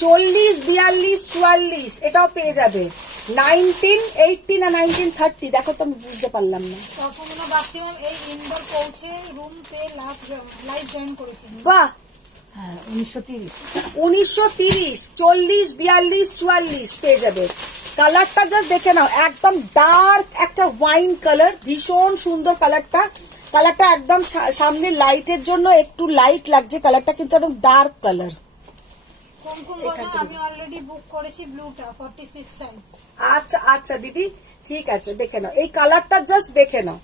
চল্লিশ, 42, 44 এটাও পেয়ে যাবে। 1980 না 1930 দেখো তো, আমি বুঝতে পারলাম না। তপমনা বাপ্তি ম্যাম এই ইন্দোর পৌঁছে রুম পে লাইভ জয়েন করেছেন। বাহ, হ্যাঁ 1930। 1930, 40, 42, 44 পেয়ে যাবে। কালারটা জাস্ট দেখে নাও, একদম ডার্ক একটা ওয়াইন কালার, ভীষণ সুন্দর কালারটা। কালারটা একদম সামনে লাইটের জন্য একটু লাইট লাগছে, কালারটা কিন্তু একদম ডার্ক কালার। কুমকুম বললাম আমি অলরেডি বুক করেছি ব্লুটা 46 সাইজ। আচ্ছা আচ্ছা দিদি, ঠিক আছে, দেখে নাও এই কালারটা, জাস্ট দেখে নাও।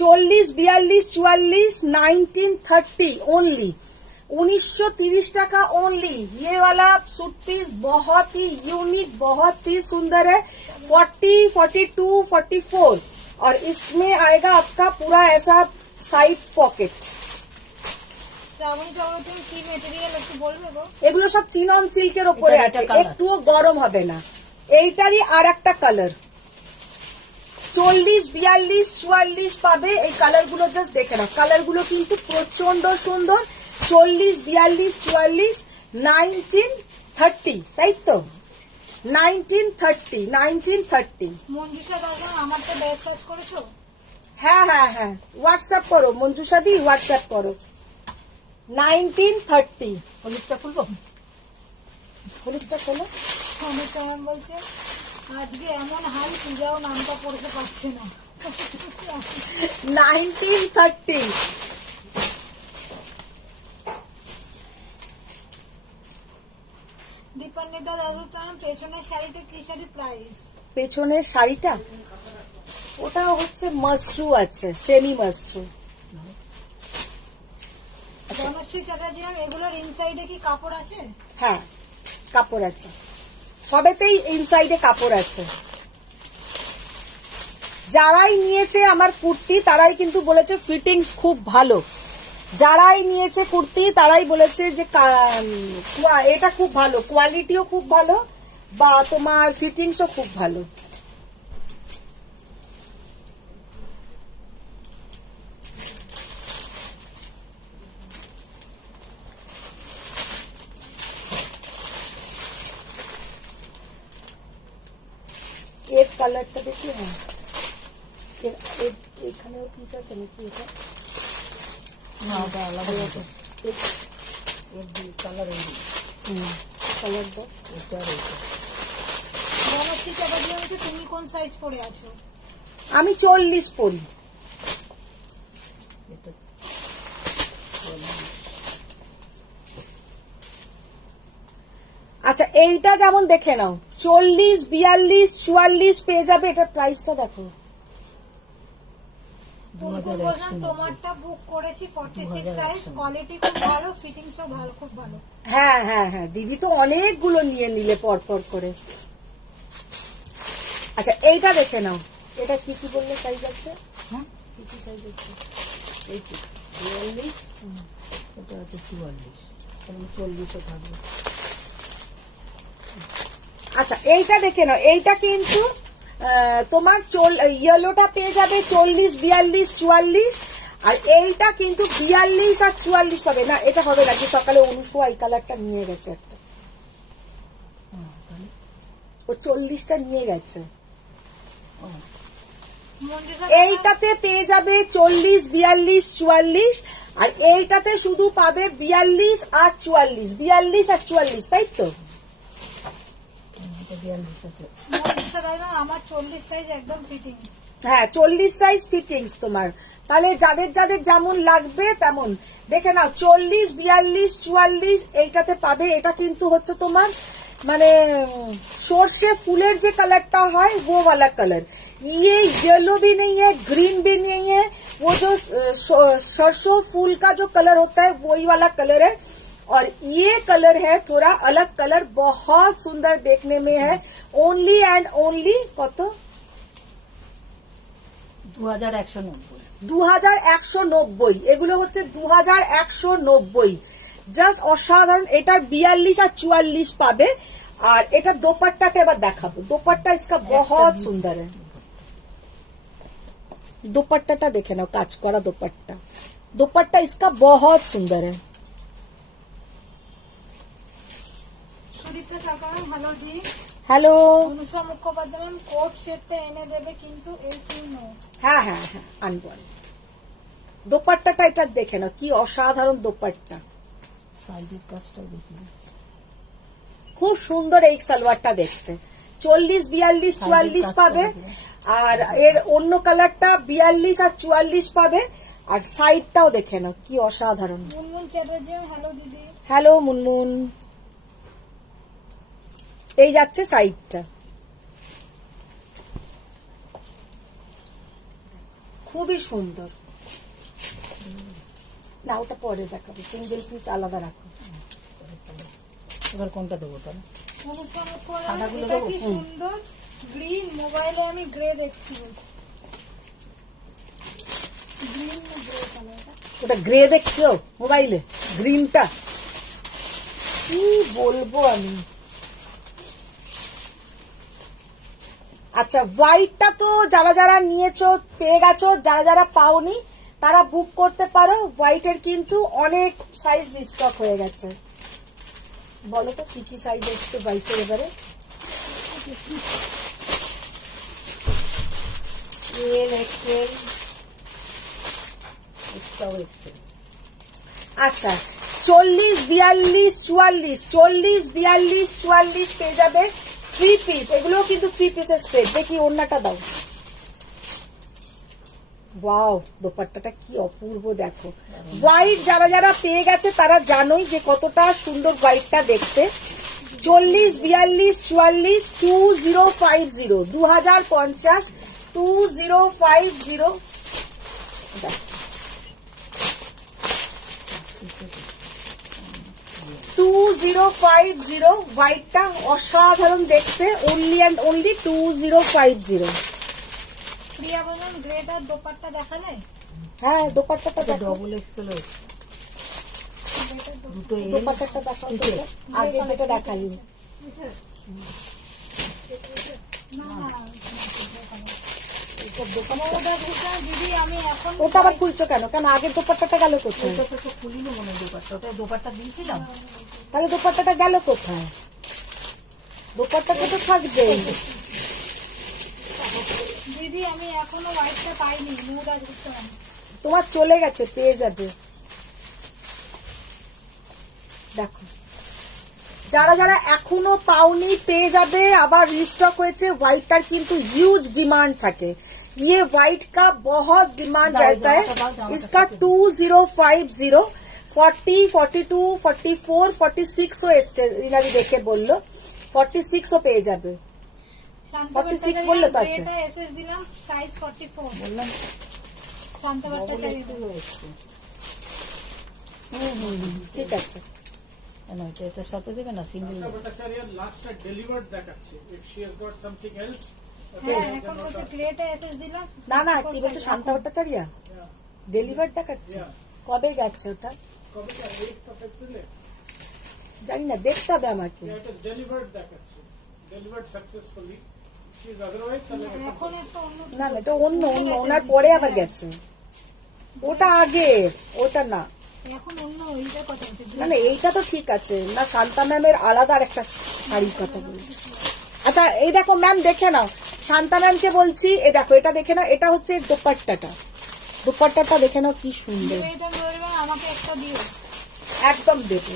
40, 42, 44, 1930 ओनली, 1930 টাকা ओनली। ये वाला सूट पीस बहुत ही यूनिक, बहुत ही सुंदर है। 40, 42, 44 और इसमें आएगा आपका पूरा ऐसा साइड पॉकेट। শ্রাবণী চক্রবর্তী কি মেটেরিয়াল একটু বলবে গো? এগুলো সব চিনন সিল্কের ওপরে এটার আছে, একটা colour। একটুও গরম হবে না। এইটারই আর একটা কালার। 40, 42, 44 পাবে। এই কালার গুলো জাস্ট দেখে নাও, কালার গুলো কিন্তু প্রচন্ড সুন্দর। 40, 42, 44, 1930, তাই তো? 1930, 1930। মঞ্জুষা দাদা আমারটা ব্যাগ কাজ করেছো? হ্যাঁ হ্যাঁ হ্যাঁ, হোয়াটসঅ্যাপ করো মঞ্জুষা দি, হোয়াটসঅ্যাপ করো। 1930। হলুদটা খুলবো? হলুদটা খোলো। অনেক ম্যাম বলছে আজকে এমন হাল পূজাও নামটা পড়তে পারছে না। 1930। দীপান্বিতা দাদু টাইম পেছনের শাড়িটা কি শাড়ি প্রাইস? পেছনের শাড়িটা ওটা হচ্ছে মাশরু আছে, সেমি মাশরু। বনশ্রী চ্যাটার্জি এগুলোর ইনসাইডে কি কাপড় আছে? হ্যাঁ কাপড় আছে, সবেতেই ইনসাইডে কাপড় আছে। যারাই নিয়েছে আমার কুর্তি তারাই কিন্তু বলেছে ফিটিংস খুব ভালো। যারাই নিয়েছে কুর্তি তারাই বলেছে যে এটা খুব ভালো, কোয়ালিটিও খুব ভালো, বা তোমার ফিটিংসও খুব ভালো। এর কালারটা দেখি, হ্যাঁ এখানেও পিস আছে নাকি? এটা না ওটা আলাদা আছে। এর কালার কালার দাও। এটা আর এটা। বনশ্রী চ্যাটার্জি তুমি কোন সাইজ পরে আছো? আমি 40 পরি। এটা আচ্ছা এইটা যেমন দেখে নাও, 40, 42, 44 পেয়ে যাবে। এটার প্রাইসটা দেখো। কুমকুম বললাম তোমারটা বুক করেছি 46 সাইজ, কোয়ালিটি খুব ভালো, ফিটিংসও ভালো, খুব ভালো। হ্যাঁ হ্যাঁ হ্যাঁ, দিদি তো অনেকগুলো নিয়ে নিলে পর পর করে। আচ্ছা এইটা দেখে নাও, এটা কি কি বললে সাইজ আছে? হ্যাঁ কি কি সাইজ আছে? এই তো 42, এটা আছে 44, তাহলে 40ও থাকবে। আচ্ছা এইটা দেখে নাও, এইটা কিন্তু তোমার ইয়েলোটা পেয়ে যাবে 40, 42, 44, আর এইটা কিন্তু 42 আর 44 পাবে না। এটা হবে না, যে সকালে অনুসু এই কালারটা নিয়ে গেছে একটা, ও 40টা নিয়ে গেছে। এইটাতে পেয়ে যাবে 40, 42, 44, আর এইটাতে শুধু পাবে 42 আর 44, 42 আর 44, তাই তো? আমার 40 সাইজ একদম ফিটিং। হ্যাঁ 40 সাইজ ফিটিংস তোমার। তাহলে যাদের যাদের যেমন লাগবে তেমন দেখে নাও। 40, 42, 44 এইটাতে পাবে। এটা কিন্তু হচ্ছে তোমার মানে সর্ষে ফুলের যে कलरটা হয় वो वाला कलर। ये येलो भी नहीं है, ग्रीन भी नहीं है, वो जो सरसों फूल का जो कलर होता है वही वाला कलर है। और ये कलर है थोड़ा अलग कलर, बहुत सुंदर देखने में है। ओनली एंड ओनली कत 2190। 2190। এগুলো হচ্ছে 2190, জাস্ট অসাধারণ। এটার 42 আর 44 পাবে। আর এটা দোপাট্টাটা এবার দেখাবো। দোপাট্টা इसका बहुत सुंदर है। দোপাট্টাটা দেখে নাও, কাজ করা দোপাট্টা। দোপাট্টা इसका बहुत सुंदर है। সুদীপ্তা সরকার হ্যালো দি। Hello Anusha Mukhopadhyay ma'am coat সেটটা এনে দেবে কিন্তু এসি নো। হ্যাঁ হ্যাঁ হ্যাঁ আনবো। দোপাট্টাটা এটা দেখে নাও, কি অসাধারণ দোপাট্টা। সাইডের কাজটা দেখি, খুব সুন্দর এই সালোয়ারটা দেখতে। 40, 42, 44 পাবে। আর এর অন্য কালারটা 42 আর 44 পাবে। আর সাইডটাও দেখে নাও, কি অসাধারণ। মুনমুন চ্যাটার্জি হ্যালো দিদি। হ্যালো মুনমুন। এই যাচ্ছে সাইডটা, খুবই সুন্দর। না ওটা পরে দেখাবো, সিঙ্গেল পিস আলাদা রাখো। এবার কোনটা দেবো তাহলে? অনুষা সাদাগুলো মুখোপাধ্যায় দেবো? কি সুন্দর গ্রিন। মোবাইলে আমি গ্রে দেখছি, গ্রিন না গ্রে কালারটা। ওটা গ্রে দেখছো মোবাইলে, গ্রিনটা কি বলবো আমি। আচ্ছা হোয়াইটটা তো যারা যারা নিয়েছো পেয়ে গেছো, যারা যারা পাওনি তারা বুক করতে পারো। হোয়াইটের কিন্তু অনেক সাইজ রিস্টক হয়ে গেছে। বলো তো কি কি সাইজ এসছে হোয়াইটের এবারে? এল এক্সেল, এক্সট্রাও এক্সেল। আচ্ছা 40, 42, 44, 40, 42, 44 পেয়ে যাবে 3 পিস। এগুলো কিন্তু 3 পিসের সেট। দেখি ওড়নাটা দাও। ওয়াও দোপাট্টাটা কি অপূর্ব দেখো। হোয়াইট যারা যারা পেয়ে গেছে তারা জানোই যে কতটা সুন্দর হোয়াইটটা দেখতে। 40, 42, 44, 2050, 2050, 2050। 2050 হোয়াইটটা অসাধারণ দেখতে। Only and only 2050। প্রিয়া বললাম গ্রেটার দোপাট্টা দেখালে। হ্যাঁ দোপাট্টাটা দেখো, ডবল এক্সেল, দুটো এল। দোপাট্টাটা দেখাও তো, আগে যেটা দেখাইনি। না না দিদি আমি এখন ওটা আবার খুলছো কেন? কেন আগের দোপাট্টাটা গেল কোথায়? ওটা তো খুলিনি মনে হয় দোপাট্টা, ওটা দোপাট্টা দিয়েছিলাম। তাহলে দোপাট্টাটা গেল কোথায়? দোপাট্টাটা তো থাকবেই। দিদি আমি এখনো হোয়াইটটা পাইনি, মুড আর বুঝতাম। তোমার চলে গেছে, পেয়ে যাবে। দেখো যারা যারা এখনো পাওনি পেয়ে যাবে, আবার রিস্টক হয়েছে। হোয়াইটটার কিন্তু হিউজ ডিমান্ড থাকে। ये व्हाइट का बहुत डिमांड रहता है। इसका 2050, 40, 42, 44, 46 এসছে। রিনাদি দেখে বললো 46 পেয়ে যাবে। 46 বললো তো? আচ্ছা এসএস দিলাম সাইজ 44 বললাম শান্তবাট্টা চাই। ঠিক আছে। কেন এটা এটার সাথে দেবে না সিঙ্গেল? লাস্টটা ডেলিভার্ড দেখাচ্ছে। If she has got something else. হ্যাঁ এখন কত গ্রেটা এসএস দিলাম। না না কি বলছো, শান্তা ভট্টাচার্য ডেলিভার দেখাচ্ছে? কবে গেছে ওটা কবে 8th of April? জানি না, দেখতে হবে আমাকে। এটা ডেলিভার্ড দেখাচ্ছে। delivered successfully. She is otherwise তাহলে এখন একটা অন্য না না এটা অন্য অন্য ওনার পরে আবার গেছে, ওটা আগে, ওটা না। এখন অন্য ওইটার কথা বলছি। না না এইটা তো ঠিক আছে না, শান্তা ম্যামের আলাদা আর একটা শাড়ির কথা বলছি। আচ্ছা এই দেখো ম্যাম দেখে নাও, শান্তা ম্যামকে বলছি, এই দেখো এটা দেখে নাও, এটা হচ্ছে দোপাট্টাটা, দোপাট্টাটা দেখে নাও কি সুন্দর, নিবেদন করবে আমাকে একটা দিও। একদম দেবো।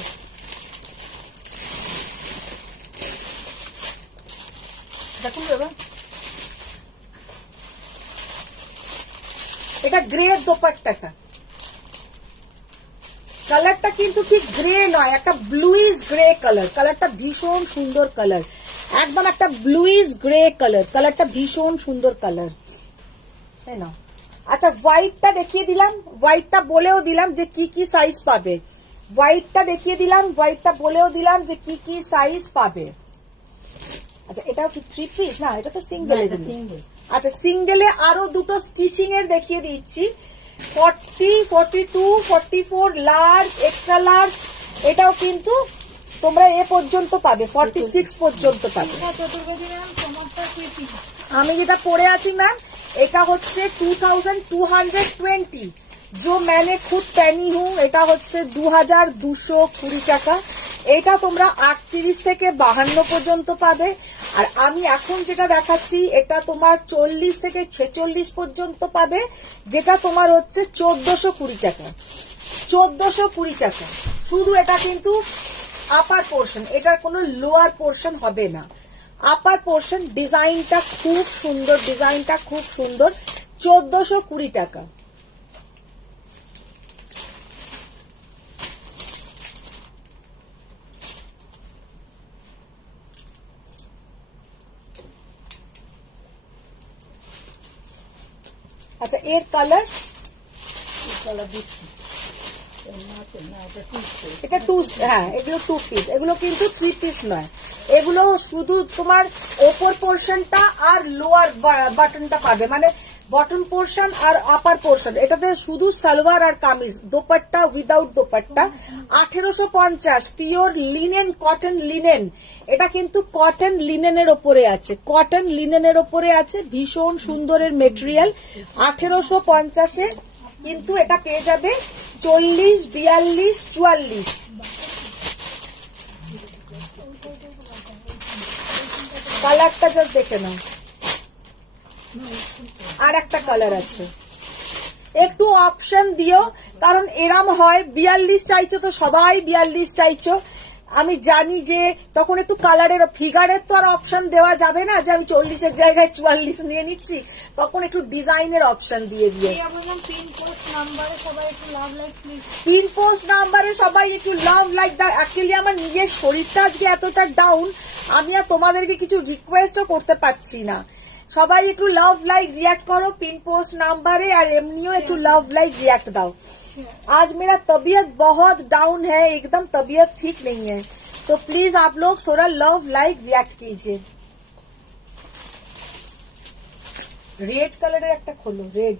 দেখুন এবার এটা গ্রে দোপাট্টাটা, কালারটা কিন্তু ঠিক গ্রে নয়, একটা ব্লুইশ গ্রে কালার, কালারটা ভীষণ সুন্দর কালার, একদম একটা ব্লুইশ গ্রে কালার, কালারটা ভীষণ সুন্দর কালার, তাই না? আচ্ছা হোয়াইটটা দেখিয়ে দিলাম, হোয়াইটটা বলেও দিলাম যে কি কি সাইজ পাবে, হোয়াইটটা দেখিয়ে দিলাম, হোয়াইটটা বলেও দিলাম যে কি কি সাইজ পাবে। আচ্ছা এটাও কি 3 পিস? না এটা তো সিঙ্গেল। সিঙ্গেল। আচ্ছা সিঙ্গেলে আরো দুটো স্টিচিং এর দেখিয়ে দিচ্ছি, 40, 42, 44 লার্জ, এক্সট্রা লার্জ, এটাও কিন্তু তোমরা এ পর্যন্ত পাবে, 46 পর্যন্ত পাবে। এটা চতুর্ভুজ ম্যাম তোমারটা কি কি? আমি যেটা পরে আছি ম্যাম এটা হচ্ছে 2220, जो मैंने खुद पहनी हूँ, এটা হচ্ছে 2220 টাকা। এটা তোমরা 38 থেকে 52 পর্যন্ত পাবে। আর আমি এখন যেটা দেখাচ্ছি এটা তোমার 40 থেকে 46 পর্যন্ত পাবে, যেটা তোমার হচ্ছে 1420 টাকা, 1420 টাকা। শুধু এটা কিন্তু আপার পোর্শন, এটার কোনো লোয়ার পোর্শন হবে না, আপার পোর্শন। ডিজাইনটা খুব সুন্দর, ডিজাইনটা খুব সুন্দর, 1420 টাকা। আচ্ছা এর কালার, কালার দিচ্ছি না, এটা এটা হ্যাঁ এগুলো 2 পিস, এগুলো কিন্তু 3 পিস নয়, এগুলো শুধু তোমার ওপর পোর্শনটা আর লোয়ার বাটনটা পাবে, মানে বটম পোর্শন আর আপার পোর্শন, এটাতে শুধু সালোয়ার আর kameez, dupatta without dupatta. 1850 pure linen, cotton linen, এটা কিন্তু কটন লিনেনের ওপরে আছে, কটন লিনেনের ওপরে আছে, ভীষণ সুন্দরের মেটেরিয়াল। 1850-এ কিন্তু এটা পেয়ে যাবে 40, 42, 44। কালারটা জাস্ট দেখে নাও, আর একটা কালার আছে, একটু অপশন দিও, কারণ এরাম হয় 42 চাইছো তো সবাই 42 চাইছো, আমি জানি যে তখন একটু কালারের ফিগারের তো আর অপশন দেওয়া যাবে না যে আমি 40-এর জায়গায় 44 নিয়ে নিচ্ছি, তখন একটু ডিজাইনের অপশন দিয়ে দিয়ে। প্রিয়া বললাম পিন পোস্ট নাম্বারে সবাই একটু love like please, pin post নাম্বারে সবাই একটু লাভ লাইক দাও। অ্যাকচুয়ালি আমার নিজের শরীরটা আজকে এতটা ডাউন, আমি আর তোমাদেরকে কিছু রিকোয়েস্টও করতে পারছি না। সবাই একটু লাভ লাইক রিएक्ट करो पिन पोस्ट नंबर है, और एमनियो একটু লাভ लाइक रिएक्ट দাও। आज मेरा तबीयत बहुत डाउन है, एकदम तबीयत ठीक नहीं है, तो प्लीज आप लोग थोड़ा लव लाइक रिएक्ट कीजिए। रेड কালারের একটা খোলো, রেড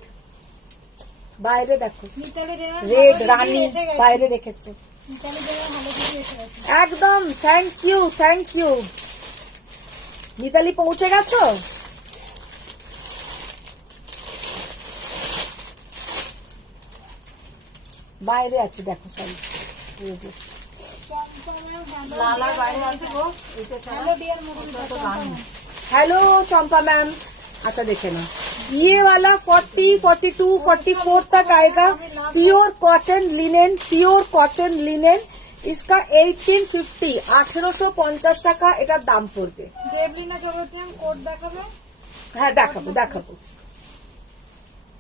বাইরে দেখো, মিতালি দেওয়ার রেড রানী বাইরে রেখেছে, মিতালি দেওয়ার ভালো কিছু এসে গেছে। একদম thank you, thank you. Mitali পৌঁছে গেছো? বাইরে আছে দেখো সরি, লালার বাইরে আছে গো, এটা হ্যালো ডিয়ার মুরলি, हेलो चंपा मैम। अच्छा देखे ना, ये वाला 40, 42, 44 तक आएगा, pure cotton linen, pure cotton linen. इसका 1850, 1850 টাকা এটার দাম পড়বে। দেবলিনা চৌধুরী কোড দেখাবে। হ্যাঁ দেখাবো দেখাবো।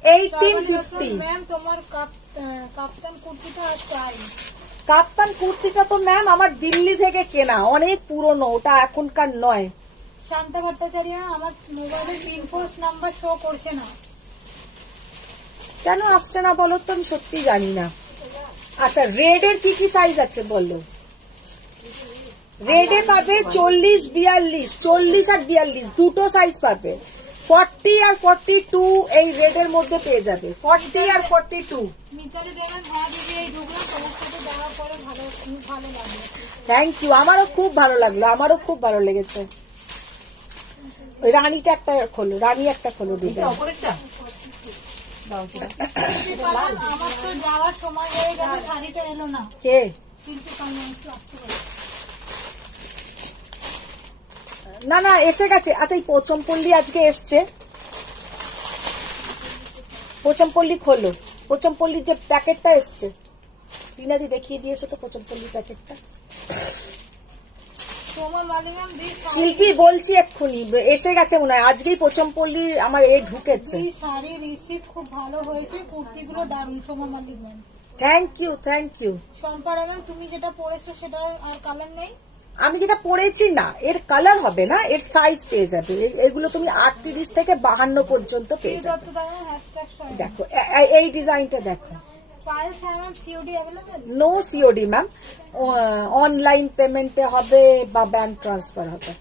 1850। ম্যাম তোমার কাপ্তান কুর্তিটা আজ চাই। কাপ্তান কুর্তিটা তো ম্যাম আমার দিল্লি থেকে কেনা, অনেক পুরনো, ওটা এখনকার নয়। শান্তা ভট্টাচার্য, আমার মোবাইলে পিন পোস্ট নাম্বার শো করছে না, কেন আসছে না বলো তো, আমি সত্যি জানি না। আচ্ছা রেড এর কি কি সাইজ আছে বলো? রেড এ পাবে 40, 42, 40 আর 42 দুটো সাইজ পাবে, 40 আর 42 এই রেড এর মধ্যে পেয়ে যাবে, 40 আর 42। মিতালি দেবেন হ্যাঁ দিদি এই ঢুকলাম তোমার সাথে দেওয়ার পরে ভালো লাগলো। থ্যাংক ইউ, আমারও খুব ভালো লাগলো, আমারও খুব ভালো লেগেছে। ওই রানীটা একটা খোলো, রানী একটা খোলো ডিজাইন। অপরেরটা দাও তো। আমার তো যাওয়ার সময় হয়ে গেল, শাড়িটা এলো না। কে? কিন্তু কারণ একটু আসতে পারি। না না এসে গেছে। আচ্ছা এই পোচমপল্লী আজকে এসছে, পোচমপল্লী খোলো, পোচমপল্লীর যে প্যাকেটটা এসছে টিনাদি দেখিয়ে দিয়েছে তো পোচমপল্লীর প্যাকেটটা। সোমা মালিগাম দি শিল্পী বলছি এক্ষুনি এসে গেছে মনে হয়, আজকেই পোচমপল্লীর আমার এই ঢুকেছে। শাড়ি রিসিভ খুব ভালো হয়েছে, কুর্তিগুলো দারুণ। Soma Malik ma'am, thank you thank you. সম্পারা ম্যাম, তুমি যেটা পরেছো সেটার আর কালার নেই? আমি যেটা পরেছি না এর কালার হবে না, এর সাইজ পেয়ে যাবে। এগুলো তুমি 38 থেকে 52 পর্যন্ত পেয়ে এই যাবে। দত্ত দাও হ্যাশট্যাগ সহ। দেখো এই ডিজাইনটা দেখো। পায়েল হ্যাঁ ma'am, COD available? No COD ma'am, online পেমেন্টে হবে বা ব্যাংক ট্রান্সফার হবে।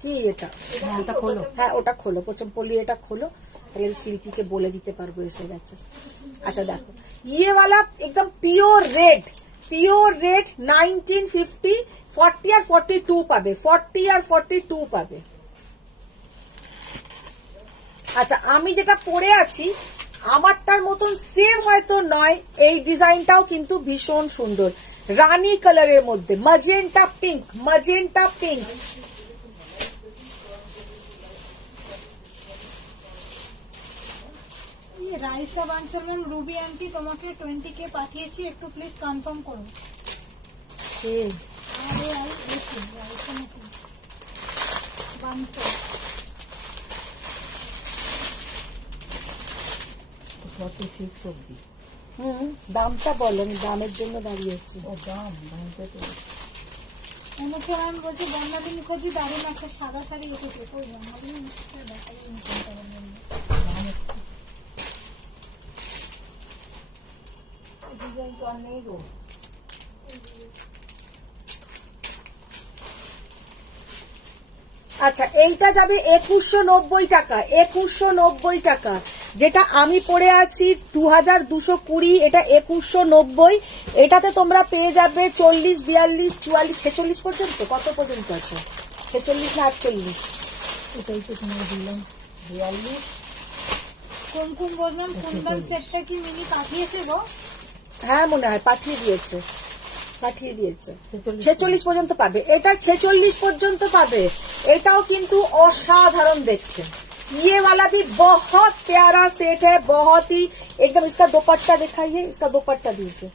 কি এটা? হ্যাঁ, এটা খোলো। হ্যাঁ ওটা খোলো, পোচমপল্লী এটা খোলো, তাহলে আমি শিল্পীকে বলে দিতে পারবো এসে গেছে। আচ্ছা দেখো ये वाला एकदम प्योर रेड, 1950, 40 আর 42 পাবে, 40 আর 42 পাবে। আচ্ছা আমি যেটা পরে আছি আমারটার মতন সেম হয়তো নয়, এই ডিজাইনটাও কিন্তু ভীষণ সুন্দর, রানী কালারের মধ্যে magenta pink, magenta pink. Raisa Bansal ma'am, Ruby aunty তোমাকে 20K পাঠিয়েছি, একটু প্লিজ কনফার্ম করো। আরে আর দেখুন রাইসা নাকি বানসাল। 46 অবধি। দামটা বলো, আমি দামের জন্য দাঁড়িয়েছি। ও দামটা তো আমাকে ম্যাম বলছে বর্ণালী মুখার্জি দারুণ একটা সাদা শাড়ি এসেছে। কই বর্ণালী মুখার্জি দেখা যায় না কোনটা বর্ণালী? ডিজাইন তো আর নেই গো। আচ্ছা এইটা যাবে 2190 টাকা, 2190 টাকা। যেটা আমি পরে আছি 2220, এটা 2190। এটাতে তোমরা পেয়ে যাবে 40, 42, 44, 46 পর্যন্ত। কত পর্যন্ত আছে? 46 না 48? এটাই তো তোমার দিলাম 42। কুমকুম বললাম কুন্দন সেটটা কি মিনি পাঠিয়েছে গো? হ্যাঁ মনে হয় পাঠিয়ে দিয়েছে, পাঠিয়ে দিয়েছে। 46 46 পর্যন্ত পাবে, এটা 46 পর্যন্ত পাবে। এটাও কিন্তু অসাধারণ দেখতে। ये वाला भी बहुत प्यारा सेट है, बहुत ही एकदम। इसका दुपट्टा दिखाइए, इसका दुपट्टा दीजिए।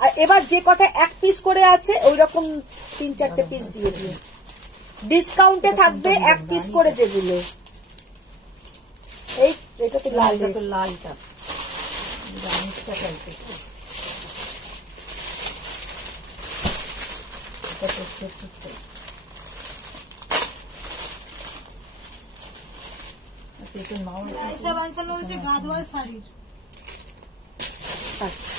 আর এবার যে কটা এক পিস করে আছে ওই রকম 3-4টে পিস দিয়ে দিয়ে ডিসকাউন্টে থাকবে, এক পিস করে যেগুলো। এই এটা তো লাল, এটা তো লালটা রানীটা টাইপের। এটা তো ছোট টাইপ। আচ্ছা এটা নাও। রাইসা বানসাল বলছে গাদওয়াল শাড়ির। আচ্ছা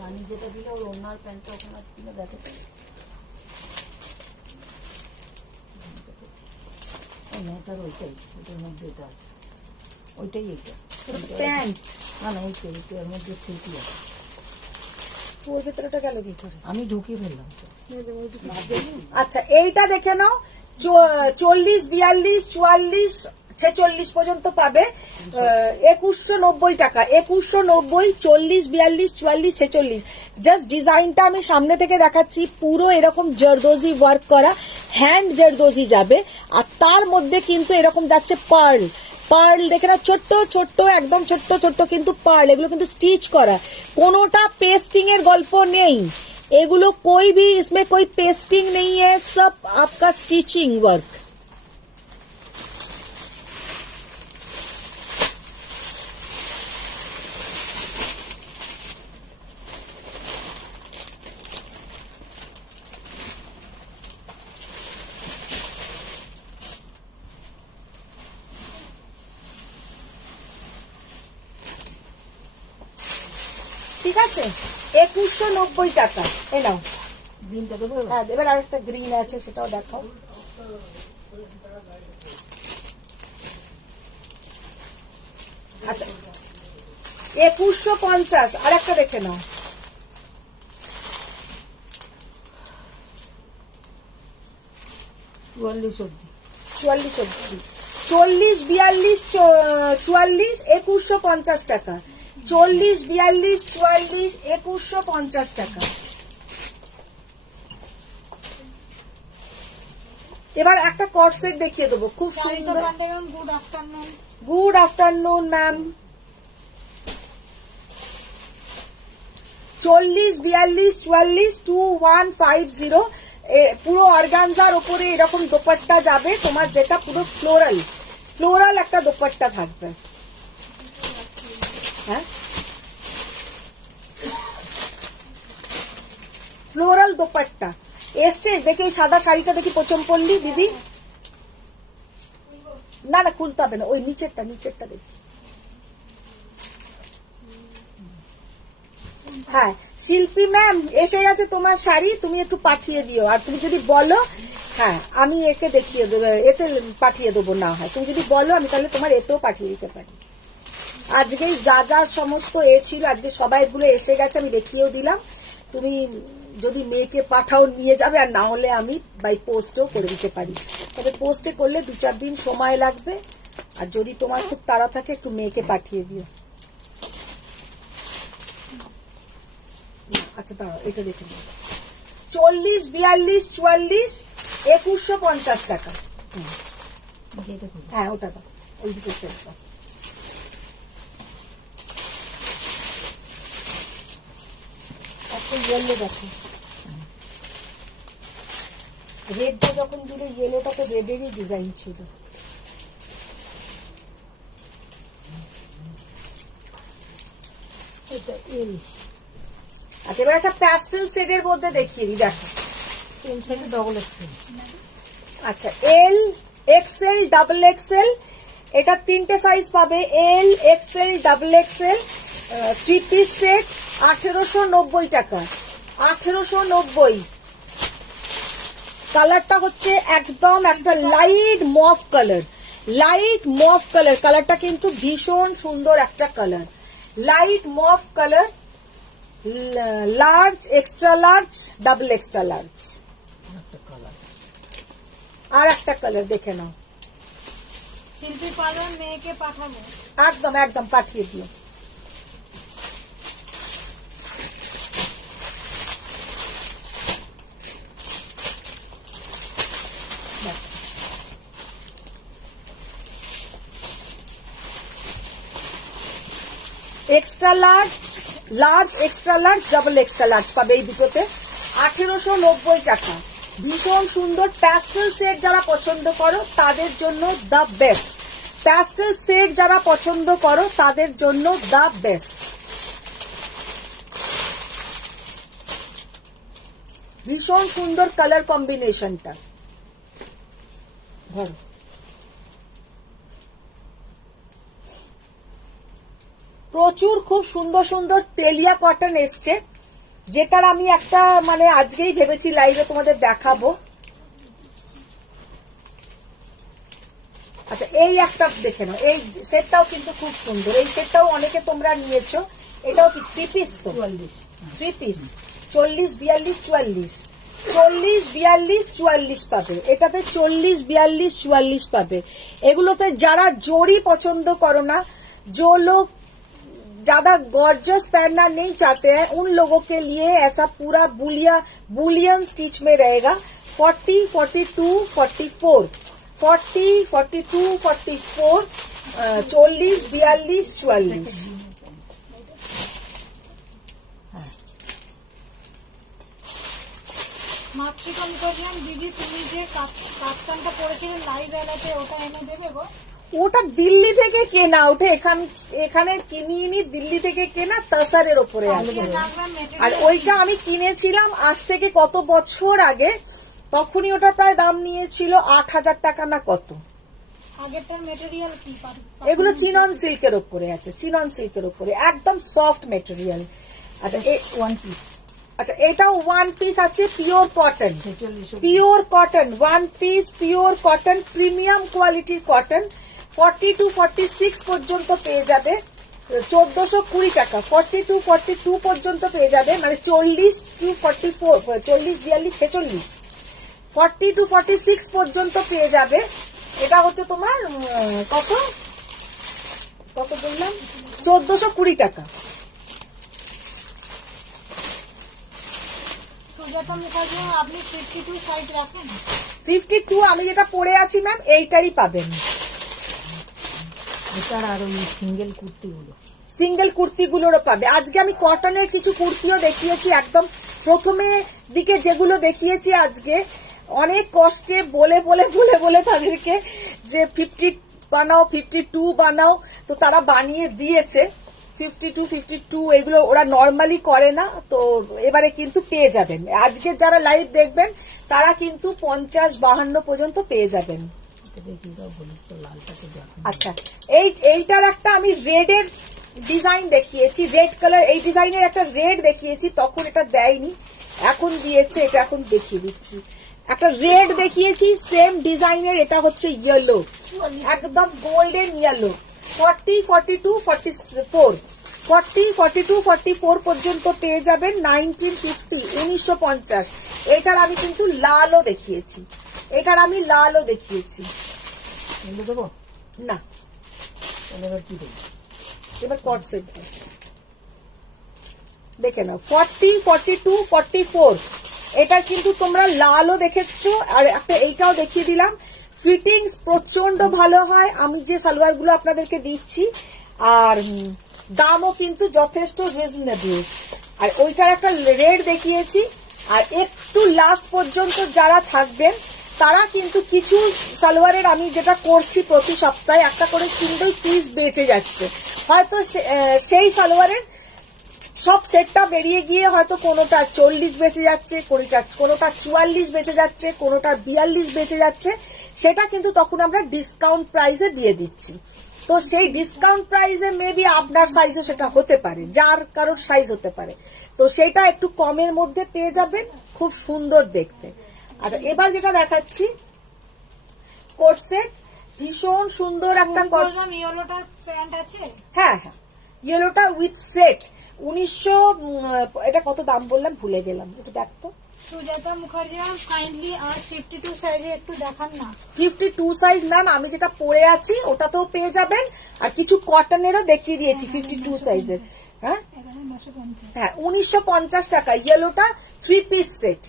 রানী যেটা দিলে ওর ওনার প্যান্টটা ওখানে কিনে দেখো তো। মেয়েটার ওইটাই, ওটার মধ্যে এটা আছে, ওইটাই এইটা। প্যান্ট না না এইটাই, এটার মধ্যে সেইটি আছে। ওর ভেতরেটা গেল কি করে? আমি ঢুকিয়ে ফেললাম তো। আচ্ছা এইটা দেখে নাও, 40, 42, 44, 46 পর্যন্ত পাবে। 2190 টাকা, 2190, 40, 42, 44, 46। জাস্ট ডিজাইনটা আমি সামনে থেকে দেখাচ্ছি, পুরো এরকম জরদোজি ওয়ার্ক করা, হ্যান্ড জরদোজি যাবে। আর তার মধ্যে কিন্তু এরকম যাচ্ছে পার্ল, পার্ল দেখে না, ছোট্ট ছোট্ট একদম ছোট্ট ছোট্ট কিন্তু পার্ল। এগুলো কিন্তু স্টিচ করা, কোনোটা পেস্টিং এর গল্প নেই। এগুলো कोई भी इसमें कोई पेस्टिंग नहीं है, सब आपका स्टिचिंग वर्क। ঠিক আছে, 2190 টাকা। এ নাও গ্রিনটা দেবো। হ্যাঁ, এবার আরেকটা গ্রিন আছে সেটাও দেখাও। আচ্ছা 2150। আর একটা দেখে নাও, 44 অবধি। 44 অবধি। 40, 42, 44, 2150 টাকা। 40, 42, 44, 2150 টাকা। এবার একটা কট সেট দেখিয়ে দেবো, খুব শাড়িতে সুন্দর। Pandey ma'am good afternoon. Good afternoon ma'am. 40, 42, 44, 2150। পুরো অর্গানজার উপরে এরকম দোপাট্টা যাবে তোমার, যেটা পুরো ফ্লোরাল ফ্লোরাল একটা দোপাট্টা থাকবে। হ্যাঁ, ফ্লোরাল দোপাট্টা এসছে। দেখি ওই সাদা শাড়িটা দেখি পচমপল্লি দিদি। না না খুলতে হবে না, ওই নিচেরটা নিচেরটা দেখি। হ্যাঁ শিল্পী ম্যাম এসে গেছে তোমার শাড়ি, তুমি একটু পাঠিয়ে দিও। আর তুমি যদি বলো, হ্যাঁ আমি একে দেখিয়ে দেবো, এতে পাঠিয়ে দেবো। না হয় তুমি যদি বলো, আমি তাহলে তোমার এতেও পাঠিয়ে দিতে পারি। আজকেই যা যা সমস্ত ছিল, আজকে সবাইগুলো এসে গেছে, আমি দেখিয়েও দিলাম। তুমি যদি মেয়েকে পাঠাও নিয়ে যাবে, আর না হলে আমি বাই পোস্টেও করে দিতে পারি। তবে পোস্টে করলে 2-4 দিন সময় লাগবে। আর যদি তোমার খুব তাড়া থাকে, একটু মেয়েকে পাঠিয়ে দিও। আচ্ছা দাঁড়াও, এটা দেখে নিও। 40, 42, 44, 2150 টাকা। এটা করবো। হ্যাঁ ওটা দাও, ওই দুটো সেট দাও। একটা ইয়েলো দেখো, রেডটা যখন দিল, ইয়েলোটাতে রেডেরই ডিজাইন ছিল। এটা এল। আচ্ছা এবার একটা প্যাস্টেল শেডের মধ্যে দেখিয়ে দিই, দেখো। এল থেকে ডবল এক্সেল। আচ্ছা এল, এক্সেল, ডাবল এক্সেল, এটা 3টে সাইজ পাবে। L, XL, double XL, 3 piece set 1890 টাকা। 1890। কালারটা হচ্ছে একদম একটা light mauve colour, light mauve colour. কালারটা কিন্তু ভীষণ সুন্দর একটা colour, light mauve colour. Large, extra large, double extra large. একটা কালার। আর একটা কালার দেখে নাও। শিল্পী পালন মেয়েকে পাঠাবো। একদম একদম পাঠিয়ে দিও। Extra large, large, extra large, double extra large পাবে এই দুটোতে। 1890 টাকা। ভীষণ সুন্দর প্যাস্টেল সেট যারা পছন্দ করো তাদের জন্য দ্য বেস্ট। প্যাস্টেল সেট যারা পছন্দ করো তাদের জন্য দ্য বেস্ট। ভীষণ সুন্দর কালার কম্বিনেশনটা। ধরো প্রচুর খুব সুন্দর সুন্দর তেলিয়া কটন এসছে, যেটার আমি একটা মানে আজকেই ভেবেছি লাইভে তোমাদের দেখাবো। আচ্ছা এই একটা দেখে নাও, এই সেটটাও কিন্তু খুব সুন্দর। এই সেটটাও অনেকে তোমরা নিয়েছো। এটাও 3 পিস তো, 44। 3 পিস। 40, 42, 44, 40, 42, 44 পাবে। এটাতে 40, 42, 44 পাবে। एगुलोते যারা জড়ি পছন্দ করো না, जो लोग ज्यादा गॉर्जियस पहनना नहीं चाहते हैं, उन लोगों के लिए ऐसा पूरा बुलियन स्टिच में रहेगा। 40, 42, 44, 40, 42, 44, 40, 42, 44। মাতৃকম করলাম দিদি, তুমি যে কাপ্তানটা পরেছিলেন লাইভ এলাতে, ওটা এনে দেবে গো। ওটা দিল্লি থেকে কেনা, ওটা এখানে কিনিনি, দিল্লি থেকে কেনা, তাসারের ওপরে আছে। আর ওইটা আমি কিনেছিলাম আজ থেকে কত বছর আগে, তখনই ওটা প্রায় দাম নিয়েছিল 8000 টাকা না কত। আগেরটার মেটেরিয়াল কি? এগুলো চিনন সিল্কের ওপরে আছে, চিনন সিল্কের ওপরে একদম সফট মেটেরিয়াল। আচ্ছা ওয়ান পিস। আচ্ছা এটাও 1 পিস আছে, pure cotton. 46 pure cotton 1 piece, pure cotton, premium কোয়ালিটির কটন। 40 to 46 পর্যন্ত পেয়ে যাবে। 1420 টাকা, 42 পর্যন্ত পেয়ে যাবে, মানে 40 to 44, 40, 42, 46, 40 to 46 পর্যন্ত পেয়ে যাবে। এটা হচ্ছে তোমার কত কত বললাম, 1420 টাকা। সুজাতা মুখার্জি আপনি 52 সাইজ রাখেন? 52 আমি যেটা পরে আছি ম্যাম এইটারই পাবেন। এটার আর ওই সিঙ্গেল কুর্তিগুলো, সিঙ্গেল কুর্তিগুলোরও পাবে। আজকে আমি কটনের কিছু কুর্তিও দেখিয়েছি, একদম প্রথমে দিকে যেগুলো দেখিয়েছি আজকে অনেক কষ্টে বলে বলে বলে বলে তাদেরকে যে 50 বানাও, 52 বানাও, তো তারা বানিয়ে দিয়েছে। 52, 52 এগুলো ওরা নর্মালি করে না, তো এবারে কিন্তু পেয়ে যাবেন। আজকে যারা লাইভ দেখবেন তারা কিন্তু 50-52 পর্যন্ত পেয়ে যাবেন। এটা দেখি দাও, হলুদ তো লালটাকে দেখো। আচ্ছা, এইটার একটা আমি রেড এর ডিজাইন দেখিয়েছি, রেড কালার, এই ডিজাইনের একটা রেড দেখিয়েছি, তখন এটা দেয়নি, এখন দিয়েছে, এটা এখন দেখিয়ে দিচ্ছি। একটা রেড দেখিয়েছি সেম ডিজাইনের, এটা হচ্ছে ইয়েলো, একদম গোল্ডেন ইয়েলো। 40, 42, 44, 40, 42, 44 পর্যন্ত পেয়ে যাবেন। 1950, 1950। এটার আমি কিন্তু লালও দেখিয়েছি, এগুলো দেবো না। তাহলে এবার কি দেবো? এবার কট সেট দেখে নাও, 40, 42, 44। এটা কিন্তু তোমরা লালও দেখেছো, আর একটা এইটাও দেখিয়ে দিলাম। ফিটিংস প্রচন্ড ভালো হয় আমি যে সালোয়ার গুলো আপনাদেরকে দিচ্ছি, আর দামও কিন্তু যথেষ্ট রিজনেবল। আর ওইটার একটা রেড দেখিয়েছি। আর একটু লাস্ট পর্যন্ত যারা থাকবেন তারা কিন্তু কিছু সালোয়ারের আমি যেটা করছি প্রতি সপ্তাহে একটা করে সিঙ্গেল পিস বেঁচে যাচ্ছে, হয়তো সেই সালোয়ারের সব সেটটা বেরিয়ে গিয়ে হয়তো কোনোটা 40 বেঁচে যাচ্ছে, কোনোটা 44 বেঁচে যাচ্ছে, কোনোটা 42 বেঁচে যাচ্ছে। সেটা কিন্তু তখন আমরা ডিসকাউন্ট প্রাইসে দিয়ে দিচ্ছি। তো সেই ডিসকাউন্ট প্রাইসে মেবি আপনার সাইজও সেটা হতে পারে, যার কারোর সাইজ হতে পারে, তো সেটা একটু কমের মধ্যে পেয়ে যাবেন, খুব সুন্দর দেখতে। আচ্ছা, এবার যেটা দেখাচ্ছি কোট সেট, ভীষণ সুন্দর একটা কোট। ইয়েলোটার প্যান্ট আছে? হ্যাঁ হ্যাঁ, ইয়েলোটা উইথ সেট 1900, এটা কত দাম বললাম ভুলে গেলাম, একটু দেখতো। সুজাতা মুখার্জি ম্যাম কাইন্ডলি আর 52 সাইজে একটু দেখান না। 52 সাইজ ম্যাম আমি যেটা পরে আছি ওটাতেও পেয়ে যাবেন, আর কিছু কটনেরও দেখিয়ে দিয়েছি 52 সাইজের। হ্যাঁ হ্যাঁ, 1950 টাকা। ইয়েলোটা 3 পিস সেট,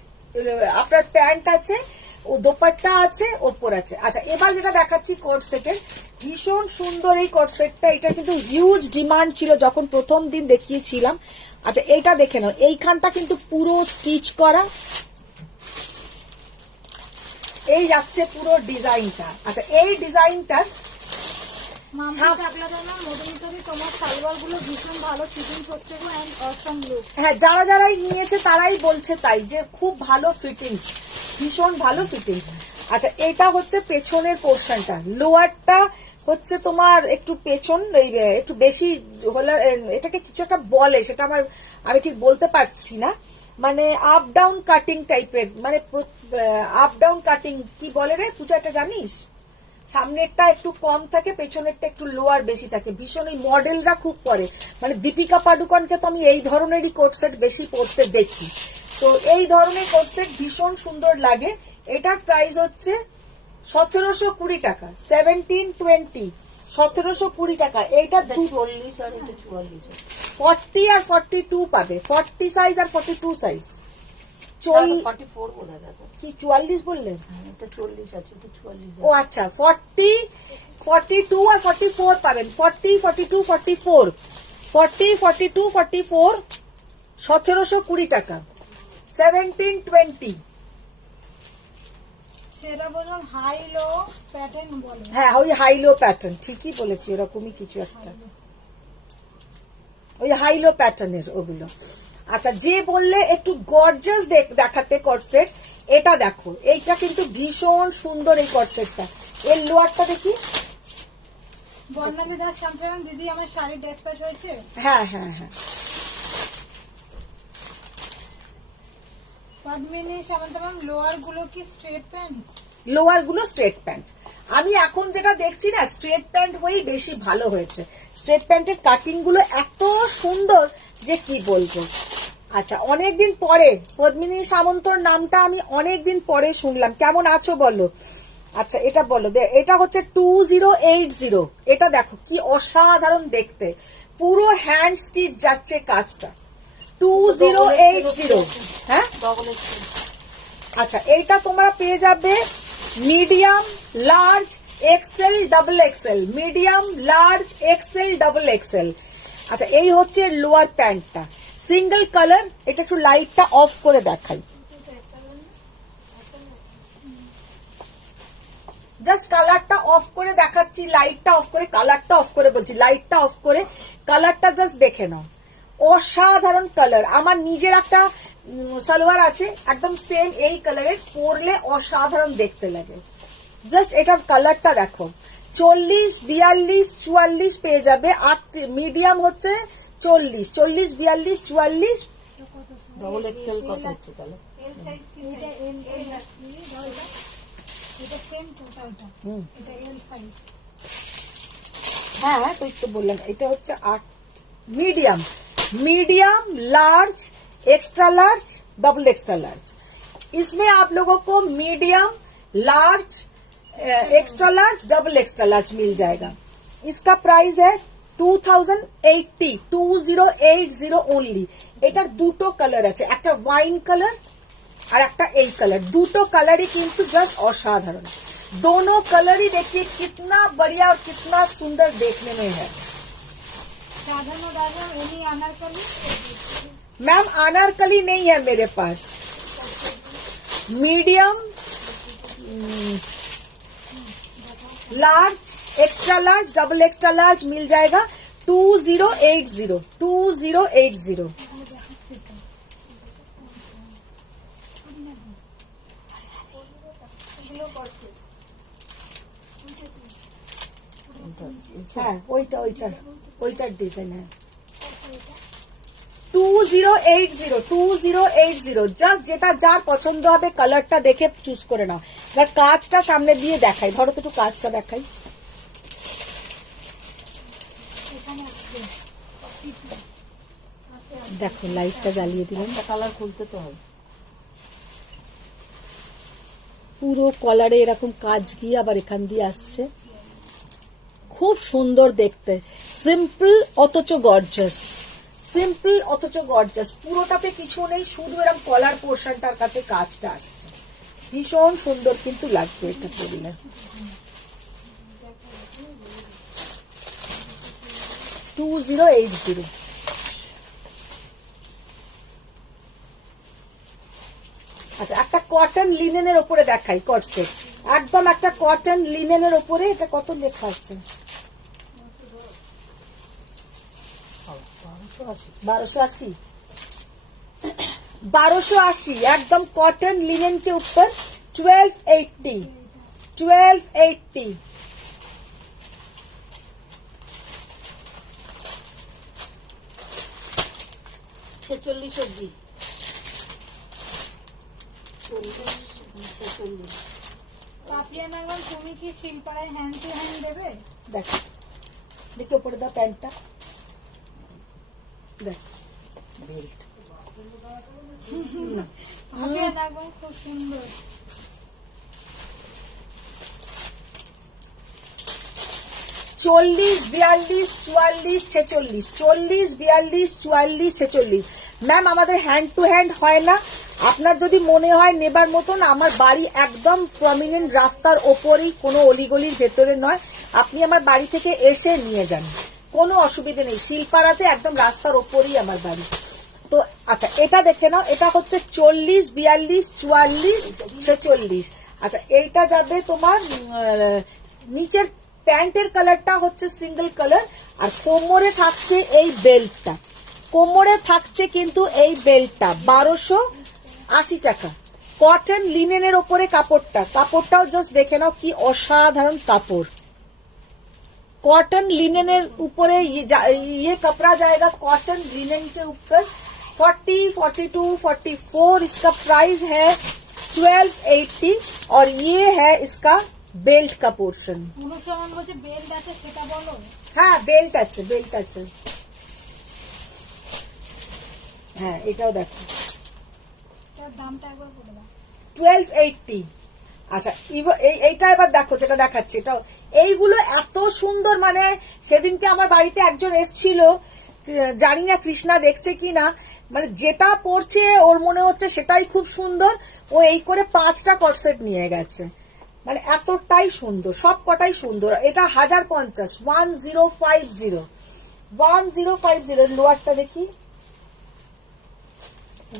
আপনার প্যান্ট আছে, ও দোপাট্টা আছে, ওপর আছে। আচ্ছা, এবার যেটা দেখাচ্ছি কোট সেটের, ভীষণ সুন্দর এই কোট সেটটা। এটা কিন্তু হিউজ ডিমান্ড ছিল যখন প্রথম দিন দেখিয়েছিলাম। আচ্ছা, এইটা দেখে নাও, এইখানটা কিন্তু পুরো স্টিচ করা, এই যাচ্ছে পুরো ডিজাইনটা। আচ্ছা, এই ডিজাইনটার তোমার সালোয়ার গুলো ভীষণ ভালো ফিটিং হচ্ছে এন্ড অসম লুক। হ্যাঁ, যারা যারাই নিয়েছে তারাই বলছে তাই, যে খুব ভালো ফিটিংস, ভীষণ ভালো ফিটিংস। আচ্ছা, এটা হচ্ছে পেছনের পোর্শনটা, লোয়ারটা হচ্ছে তোমার একটু পেছন, একটু বেশি হলে এটাকে কিছু একটা বলে, সেটা আমি ঠিক বলতে পারছি না, মানে আপ ডাউন কাটিং টাইপের, মানে আপ ডাউন কাটিং কি বলে রে পূজা, এটা জানিস? সামনেরটা একটু কম থাকে, পেছনেরটা একটু লোয়ার বেশি থাকে। ভীষণ ওই মডেলরা খুব করে, মানে দীপিকা পাডুকোনকে তো আমি এই ধরনেরই কোট সেট বেশি পরতে দেখি। তো এই ধরনের কোট সেট ভীষণ সুন্দর লাগে। এটার প্রাইস হচ্ছে 1720 টাকা, 1720, 1720 টাকা। এইটা 40 আর এটা 44। 40 আর 42 পাবে, 40 সাইজ আর 42 সাইজ। 44 বোধহয় দাদা, কি 44 বললেন? এটা 40 আছে, এটা 44। ও আচ্ছা, 40, 42 আর 44 পাবেন। 40, 42, 44, 40, 42, 44, 1720 টাকা, 1720। সেটা বলুন হাই লো প্যাটার্ন বলে। হ্যাঁ, ওই হাইলো প্যাটার্ন, ঠিকই বলেছি, এরকমই কিছু একটা, ওই হাইলো প্যাটার্নের ওগুলো। আচ্ছা, যে বললে একটু গর্জাস দেখাতে কটসেট, এটা দেখো, এইটা কিন্তু ভীষণ সুন্দর এই কটসেটটা। এর লোয়ারটা দেখি। বর্ণালী দাস শ্যামপ্রাম দিদি, আমার শাড়ি ডেসপ্যাচ হয়েছে। হ্যাঁ হ্যাঁ হ্যাঁ, পদ্মিনী শ্যামন্তরাম, লোয়ার গুলো কি স্ট্রেট প্যান্ট? লোয়ার গুলো স্ট্রেট প্যান্ট। আমি এখন যেটা দেখছি না, স্ট্রেট প্যান্ট হয়েই বেশি ভালো হয়েছে, স্ট্রেট প্যান্টের কাটিং গুলো এত সুন্দর যে কি বলবো। আচ্ছা, অনেকদিন পরে পদ্মিনী সামন্তর নামটা আমি অনেকদিন পরে শুনলাম। কেমন আছো বলো? আচ্ছা, এটা বলো, এটা হচ্ছে 2080। এটা দেখো কি অসাধারণ দেখতে, পুরো হ্যান্ড স্টিচ যাচ্ছে কাজটা। 2080। হ্যাঁ, ডবল এক্সেল। আচ্ছা, এইটা তোমরা পেয়ে যাবে medium, large, XL, double XL, medium, large, XL, double XL. আচ্ছা, এই হচ্ছে লোয়ার প্যান্টটা, সিঙ্গেল কালার। এটা একটু লাইটটা অফ করে দেখাই, জাস্ট কালারটা অফ করে দেখাচ্ছি, লাইটটা অফ করে, কালারটা অফ করে বলছি, লাইটটা অফ করে কালারটা জাস্ট দেখে নাও। অসাধারণ কালার। আমার নিজের একটা সালোয়ার আছে একদম সেম এই কালারের, পরলে অসাধারণ দেখতে লাগে। জাস্ট এটার কালারটা দেখো। 40, 42, 44 পেয়ে যাবে। আর মিডিয়াম হচ্ছে 40, 42, 44। ডবল এক্সেল কত হচ্ছে তাহলে? এটা সেম টোটালটা, এটা এল সাইজ। हाँ तो एक तो बोलना এটা হচ্ছে 8 medium, medium, large, extra large, double extra large. इसमें आप लोगों को medium, large, extra large, double extra large मिल जाएगा। इसका प्राइस है 2080, 2080 ओनली। এটার দুটো কালার আছে, একটা ওয়াইন কালার আর একটা এই কালার। দুটো কালারই কিন্তু জাস্ট অসাধারণ। दोनों कलर ही देखिए कितना बढ़िया और कितना सुंदर देखने में है। साधारण दादा एनी अनारकली। मैम अनारकली नहीं है मेरे पास। Medium, large, extra large, double extra large मिल जाएगा 2080, 2080। হ্যাঁ, ওইটা ওইটা ওইটার ডিজাইন। হ্যাঁ, 2080, 2080। জাস্ট যেটা যার পছন্দ হবে কালারটা দেখে চুজ করে নাও। এবার কাজটা সামনে দিয়ে দেখাই, ধরো তো একটু কাজটা দেখাই। দেখো লাইটটা জ্বালিয়ে দিলাম। কালার খুলতে তো হবে। পুরো কলারে এরকম কাজ গিয়ে আবার এখান দিয়ে আসছে, খুব সুন্দর দেখতে। সিম্পল অথচ গর্জাস, সিম্পল অথচ গর্জাস। পুরোটাতে কিছু নেই, শুধু এরকম কলার পোর্শনটার কাছে কাজটা আসছে। ভীষণ সুন্দর কিন্তু লাগবে এটা পরলে। $2080। আচ্ছা, একটা কটন লিনেনের ওপরে দেখাই, কটসেট একদম একটা কটন লিনেনের ওপরে। এটা কত লেখা আছে? 1280। 1280 एकदम कॉटन लिनन के ऊपर 1280, 1280। পাপিয়া ম্যাডাম তুমি কি শিলপাড়ায় হ্যান্ড টু হ্যান্ড দেবে? দেখ দেখে উপরে দাও প্যান্টটা, দেখ বেল্ট। পাপিয়া ম্যাডাম খুব সুন্দর। 40, 42, 44, 46, 40, 42, 44, 46। ম্যাম আমাদের হ্যান্ড টু হ্যান্ড হয় না। আপনার যদি মনে হয় নেবার মতন, আমার বাড়ি একদম প্রমিনেন্ট রাস্তার ওপরেই, কোনো অলিগলির ভেতরে নয়। আপনি আমার বাড়ি থেকে এসে নিয়ে যান, কোনো অসুবিধা নেই। শিলপাড়াতে একদম রাস্তার ওপরেই আমার বাড়ি। তো আচ্ছা, এটা দেখে নাও। এটা হচ্ছে 40, 42, 44, 46। আচ্ছা, এইটা যাবে তোমার নিচের প্যান্টের কালারটা হচ্ছে সিঙ্গেল কালার, আর কোমরে থাকছে এই বেল্টটা। কোমরে থাকছে কিন্তু এই বেল্টটা 1280 টাকা। কটন লিনেনের ওপরে কাপড়টাও জাস্ট দেখে নাও কি অসাধারণ কাপড়। कॉटन लिनेन ऊपर ये कपड़ा जाएगा कॉटन लिनेन के ऊपर 40, 42, 44। इसका प्राइस है 1280 और ये है इसका बेल्ट का पोर्शन। বেল্ট আছে সেটা বলো। হ্যাঁ বেল্ট আছে, বেল্ট আছে। হ্যাঁ এটাও দেখো, এটার দামটা একবার বলে দাও। 1280। আচ্ছা এইটা এবার দেখো যেটা দেখাচ্ছি, এটাও এইগুলো এত সুন্দর, মানে সেদিনকে আমার বাড়িতে একজন এসছিল, জানি না কৃষ্ণা দেখছে কিনা, মানে যেটা পড়ছে ওর মনে হচ্ছে সেটাই খুব সুন্দর, ও এই করে 5টা কটসেট নিয়ে গেছে, মানে এতটাই সুন্দর, সব কটাই সুন্দর। এটা 1050, 1050, 1050। লোয়ারটা দেখি,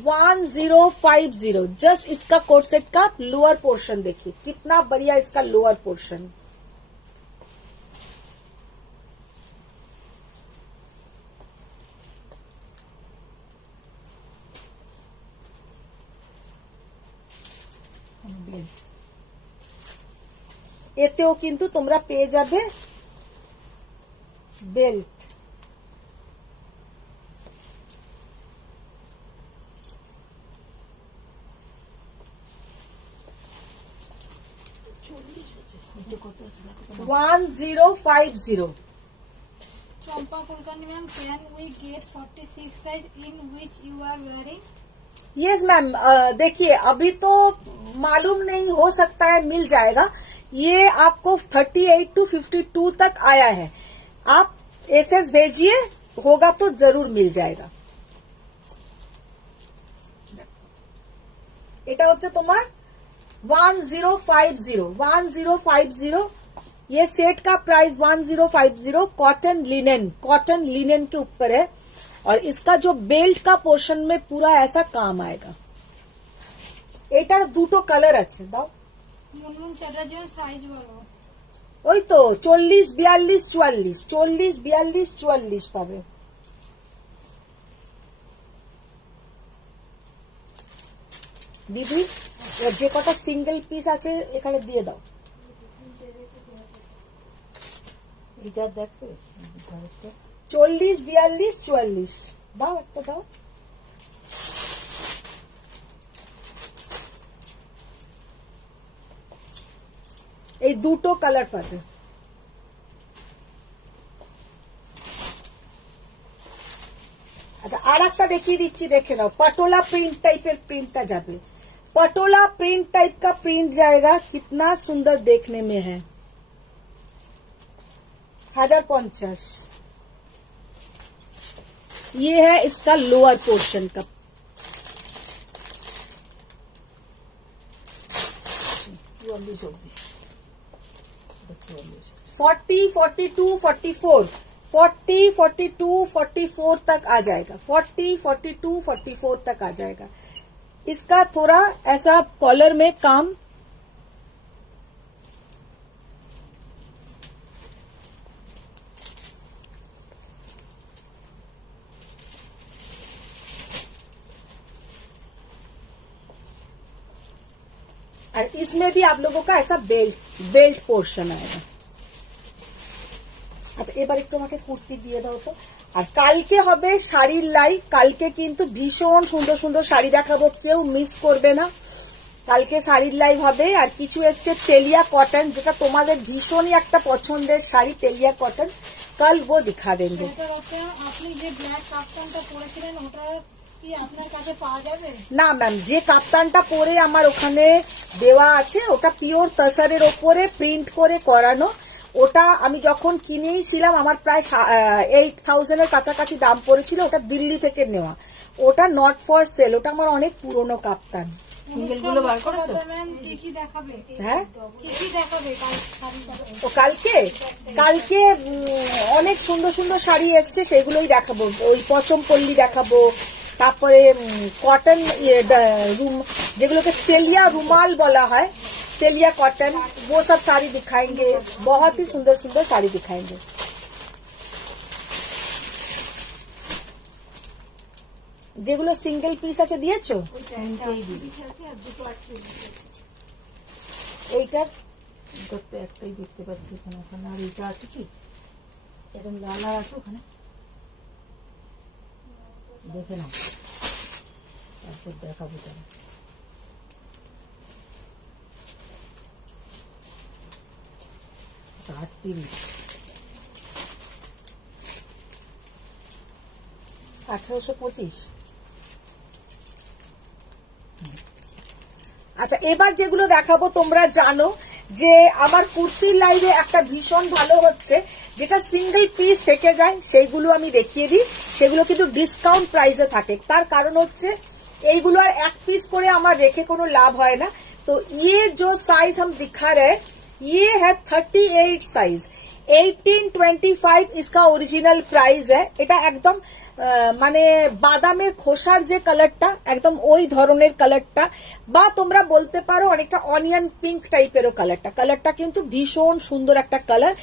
1050। जस्ट इसका कोट सेट का लोअर पोर्शन देखिए, कितना बढ़िया इसका लोअर पोर्शन। এতেও কিন্তু তোমরা পেয়ে যাবে বেল্ট। এটা কত আছে দেখো তো। 1050। Champa Kulkarni ma'am, can we get 46 size in which you are wearing? Yes ma'am, देखिए अभी तो मालूम नहीं, हो सकता है मिल जाएगा। ये आपको 38 to 52 तक आया है, आप एसएस भेजिए, होगा तो जरूर मिल जाएगा। এটা হচ্ছে তোমার 1050, 1050। ये सेट का प्राइस 1050, कॉटन लिनेन के ऊपर है, और इसका जो बेल्ट का पोर्शन में पूरा ऐसा काम आएगा। এটার দুটো কালার আছে, দাও মুনমুন চ্যাটার্জির সাইজ বলো। ওই তো 40, 42, 44, 40, 42, 44 পাবে। দিদি এর যে কটা সিঙ্গেল পিস আছে এখানে দিয়ে দাও। এটা দেখবে ঘরেতে 40, 42, 44 দাও, একটা দাও। এই দুটো কালার পাবে। আচ্ছা আর একটা দেখিয়ে দিচ্ছি, দেখে নাও। पटोला प्रिंट टाइपेर प्रिंटটা যাবে, पटोला प्रिंट टाइप का प्रिंट जाएगा, कितना सुंदर देखने में है। 1050। ये है इसका लोअर पोर्शन का। 44 অবধি। 44 40, 42, 44, 40, 42, 44 तक आ जाएगा, 40, 42, 44 तक आ जाएगा। इसका थोड़ा ऐसा कॉलर में काम, और इसमें भी आप लोगों का ऐसा बेल्ट पोर्शन आएगा। আচ্ছা এবার একটু আমাকে কুর্তি দিয়ে দাও তো। আর কালকে হবে শাড়ির লাইভ, কালকে কিন্তু ভীষণ সুন্দর সুন্দর শাড়ি দেখাবো, কেউ মিস করবে না। কালকে শাড়ির লাইভ হবে। আর কিছু এসছে তেলিয়া কটন, যেটা তোমাদের ভীষণই একটা পছন্দের শাড়ি, তেলিয়া কটন, কাল वो दिखा देंगे। ওটার একটা আপনি যে ব্ল্যাক কাপ্তানটা পরেছিলেন ওটা কি আপনার কাছে পাওয়া যাবে? না ম্যাম, যে কাপ্তানটা পরে আমার ওখানে দেওয়া আছে ওটা পিওর তসরের ওপরে প্রিন্ট করে করানো। ওটা আমি যখন কিনেছিলাম আমার প্রায় 8000 এর কাছাকাছি দাম পড়েছিল, ওটা দিল্লি থেকে নেওয়া, ওটা নট ফর সেল, ওটা আমার অনেক পুরনো কাপ্তান। সিঙ্গেল গুলো বার করেছো? ম্যাম কি কি দেখাবে? হ্যাঁ কি কি দেখাবে শাড়িটা? ও কালকে অনেক সুন্দর সুন্দর শাড়ি এসছে, সেগুলোই দেখাবো। ওই পচমপল্লি দেখাবো, তারপরে কটন যেগুলোকে তেলিয়া রুমাল বলা হয়, तेलिया कॉटन, वो सब साड़ी दिखाएंगे, बहुत ही सुंदर सुंदर साड़ी दिखाएंगे। যেগুলো সিঙ্গেল পিস আছে দিয়েছো, তিনটেই দিবি। এইটার করতে একটাই দেখতে পাচ্ছি এখানে, ওখানে আর এটা আছে কি এরকম লাল আর আছে ওখানে, দেখে নাও তারপর দেখাবো। তাহলে 38। 1825। আচ্ছা, এবার যেগুলো দেখাবো তোমরা জানো যে আমার কুর্তির লাইভে একটা ভীষণ ভালো হচ্ছে, যেটা সিঙ্গেল পিস থেকে যায় সেইগুলো আমি দেখিয়ে দিই। সেগুলো কিন্তু ডিসকাউন্ট প্রাইসে থাকে, তার কারণ হচ্ছে এইগুলো আর এক পিস করে আমার রেখে কোনো লাভ হয় না। তো ये जो साइज हम दिखा रहे हैं ये है 38 साइज। 1825 इसका ओरिजिनल प्राइस है। এটা একদম মানে বাদামের খোসার যে কালারটা একদম ওই ধরনের কালারটা, বা তোমরা বলতে পারো অনেকটা অনিয়ন পিঙ্ক টাইপেরও কালারটা কিন্তু ভীষণ সুন্দর একটা কালার।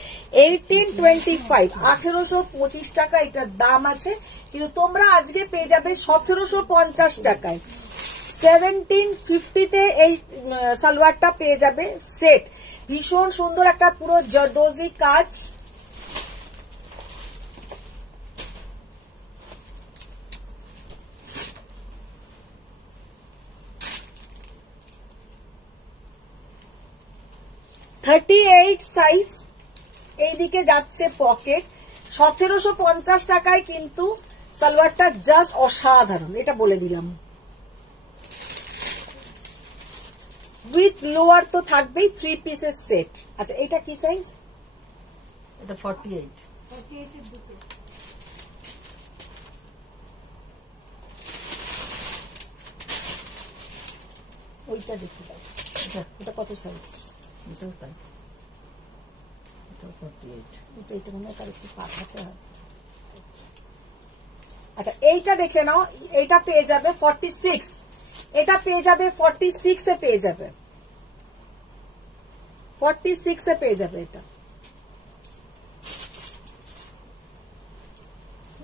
1825 1825 টাকা এটার দাম আছে, কিন্তু তোমরা আজকে পেয়ে যাবে 1750 টাকায়। 1750 তে এই সালোয়ারটা পেয়ে যাবে সেট। ভীষণ সুন্দর একটা পুরো জরদোজি কাজ। $38 সাইজ, এইদিকে যাচ্ছে পকেট। 1750 টাকায় কিন্তু সালোয়ারটা জাস্ট অসাধারণ, এটা বলে দিলাম। উইথ লোয়ার তো থাকবেই, 3 পিসের সেট। আচ্ছা, এটা কি সাইজ? এটা 48। 48 এর দুটো। ওইটা দেখি দাও, ওটা কত সাইজ? এটাও তাই, এটাও 48। এটা মনে হয় তার একটু পাঠাতে হবে। আচ্ছা, এইটা দেখে নাও, এইটা পেয়ে যাবে 46। এটা পেয়ে যাবে 46 এ পেয়ে যাবে, 46 এ পেয়ে যাবে এটা।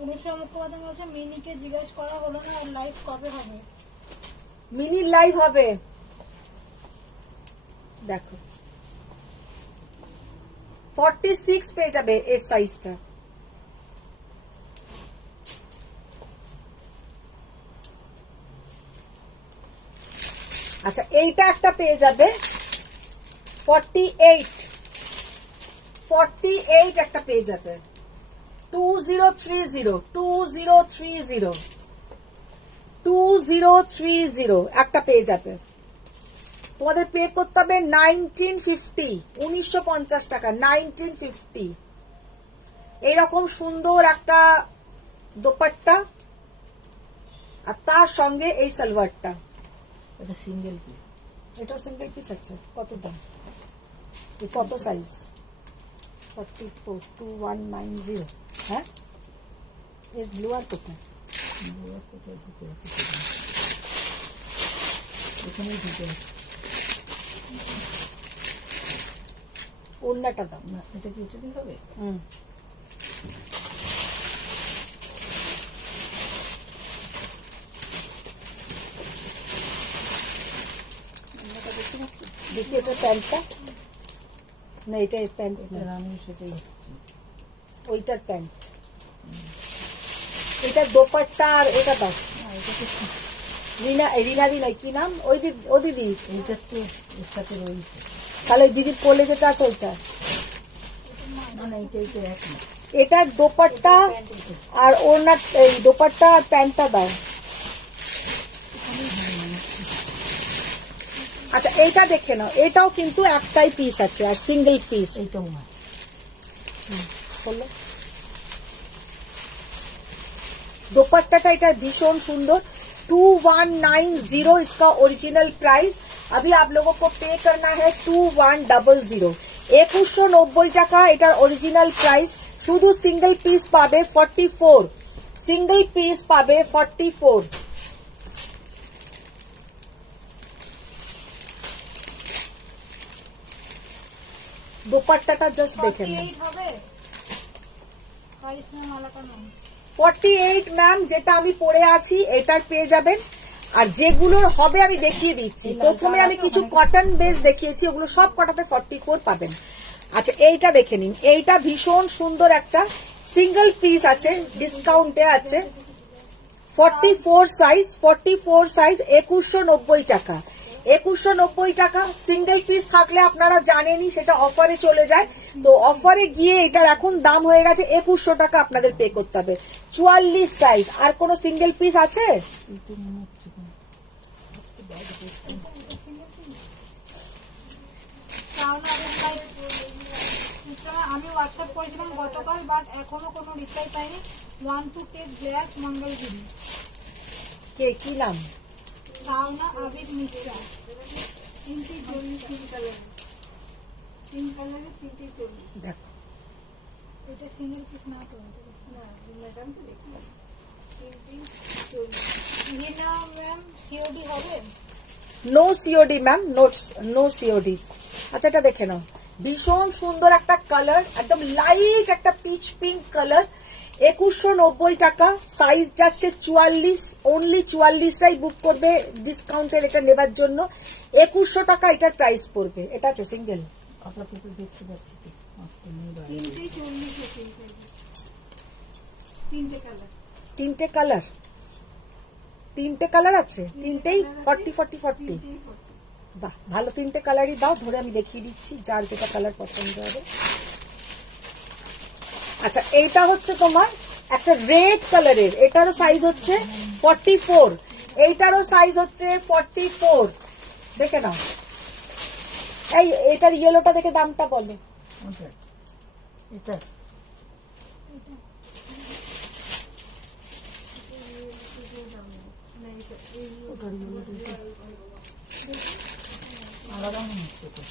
অনুষ্কা মুখোপাধ্যায় বলছে মিনিকে জিজ্ঞেস করা হলো না, ওর লাইভ কবে হবে? মিনি লাইভ হবে, দেখো 46 পেয়ে যাবে এই সাইজটা। আচ্ছা, এইটা একটা পেয়ে যাবে 48 একটা পেয়ে যাবে। 2030 একটা পেয়ে যাবে। তোমাদের পে করতে হবে 1950 টাকা। 1950 এইরকম সুন্দর একটা দোপাট্টা, আর তার সঙ্গে এই সালোয়ারটা। এটা সিঙ্গেল পিস। এটাও সিঙ্গেল পিস আছে। কত দাম? কত সাইজ? 44 2190। হ্যাঁ, এর লোয়ার কোথায়? এখানেই ঢুকে ওড়নাটা দাম না, এটা কি এটাই হবে? দেখি এটা প্যান্টটা না, এটা প্যান্ট না, আমি সেটাই হচ্ছে ওইটার প্যান্ট। এটার দোপাট্টা আর এটা দাও। রিনা কি নাম ও দিদি? এইটা তো এর সাথে রয়েছে। তাহলে ওই দিদির কোলে যেটা আছে ওইটা না না, এইটা এক না। এটার দোপাট্টা আর ওনার এই দোপাট্টা আর প্যান্টটা দাও। আচ্ছা, এইটা দেখে নাও, এটাও কিন্তু একটাই পিস আছে আর সিঙ্গেল পিস। এইটা মনে হয় বললো दोपट्टा এটা भीषण सुंदर। 2190 इसका ओरिजिनल प्राइस। अभी आप लोगों को पे करना है 2100। 2190 টাকা এটার অরিজিনাল প্রাইস। শুধু সিঙ্গেল পিস পাবে 44, সিঙ্গেল পিস পাবে 44। দোপাট্টাটা জাস্ট দেখে নিন। 48 হবে কারিশমা মালাকা নাম। 48 ম্যাম, যেটা আমি পরে আছি এটার পেয়ে যাবেন। আর যেগুলোর হবে আমি দেখিয়ে দিচ্ছি। প্রথমে আমি কিছু কটন বেস দেখিয়েছি, ওগুলো সব কটাতে 44 পাবেন। আচ্ছা, এইটা দেখে নিন, এইটা ভীষণ সুন্দর একটা সিঙ্গেল পিস আছে, ডিসকাউন্টে আছে। 44 সাইজ 2190 টাকা। 2190 টাকা। সিঙ্গেল পিস থাকলে আপনারা জানেনই সেটা অফারে চলে যায়, তো অফারে গিয়ে এটার এখন দাম হয়ে গেছে 2100 টাকা আপনাদের পে করতে হবে। 44 সাইজ। আর কোন সিঙ্গেল পিস আছে? আমি হোয়াটসঅ্যাপ করেছিলাম গতকাল, বাট এখনো কোনো রিপ্লাই পাইনি। 1 to take ব্ল্যাক মঙ্গলগিরি। কে কি নাম? সাউনা আবিদ মিশ্রা। তিনটি জরি তিন কালার, তিন কালারে তিনটি জরি। দেখো এটা সিঙ্গেল পিস না তো? না ম্যাডাম তো দেখি তিনটি জরি। রিনা ম্যাম সিওডি হবে? No COD ma'am, no COD. আচ্ছা এটা দেখে নাও, ভীষণ সুন্দর একটা কালার, একদম লাইট একটা পিচ পিঙ্ক কালার। 2190 টাকা। সাইজ যাচ্ছে 44। অনলি 44রাই বুক করবে ডিসকাউন্টের এটা নেবার জন্য। 2100 টাকা এটার প্রাইস পড়বে। এটা আছে সিঙ্গেল। আপাতত দেখতে পাচ্ছি তো, আজকে নেই বাইরে। তিনটি 40 আছে। তিনটে কালার। তিনটে কালার, তিনটে কালার আছে, তিনটেই 40 40 40। বাহ, ভালো, তিনটে কালারই দাও, ধরে আমি দেখিয়ে দিচ্ছি যার যেটা কালার পছন্দ হবে। আচ্ছা এইটা হচ্ছে তোমার একটা রেড কালারের, এটারও সাইজ হচ্ছে 44, এইটারও সাইজ হচ্ছে 44। দেখে নাও, এই এটার ইয়েলোটা দেখে দামটা বলো। ওটা এটা আলাদা মনে হচ্ছে তো,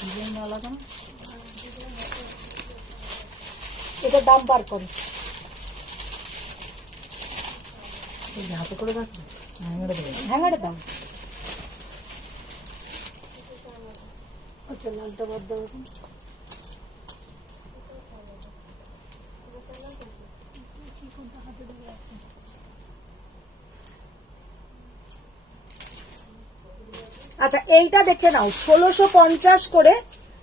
ডিজাইন আলাদা না? এটার দাম বার করো। এই যে হাতে করে রাখবে, হ্যাঙ্গারে দেবে। হ্যাঙ্গারে দাও। আচ্ছা লালটা বাদ দাও এখন। আচ্ছা এইটা দেখে নাও, 1650 করে।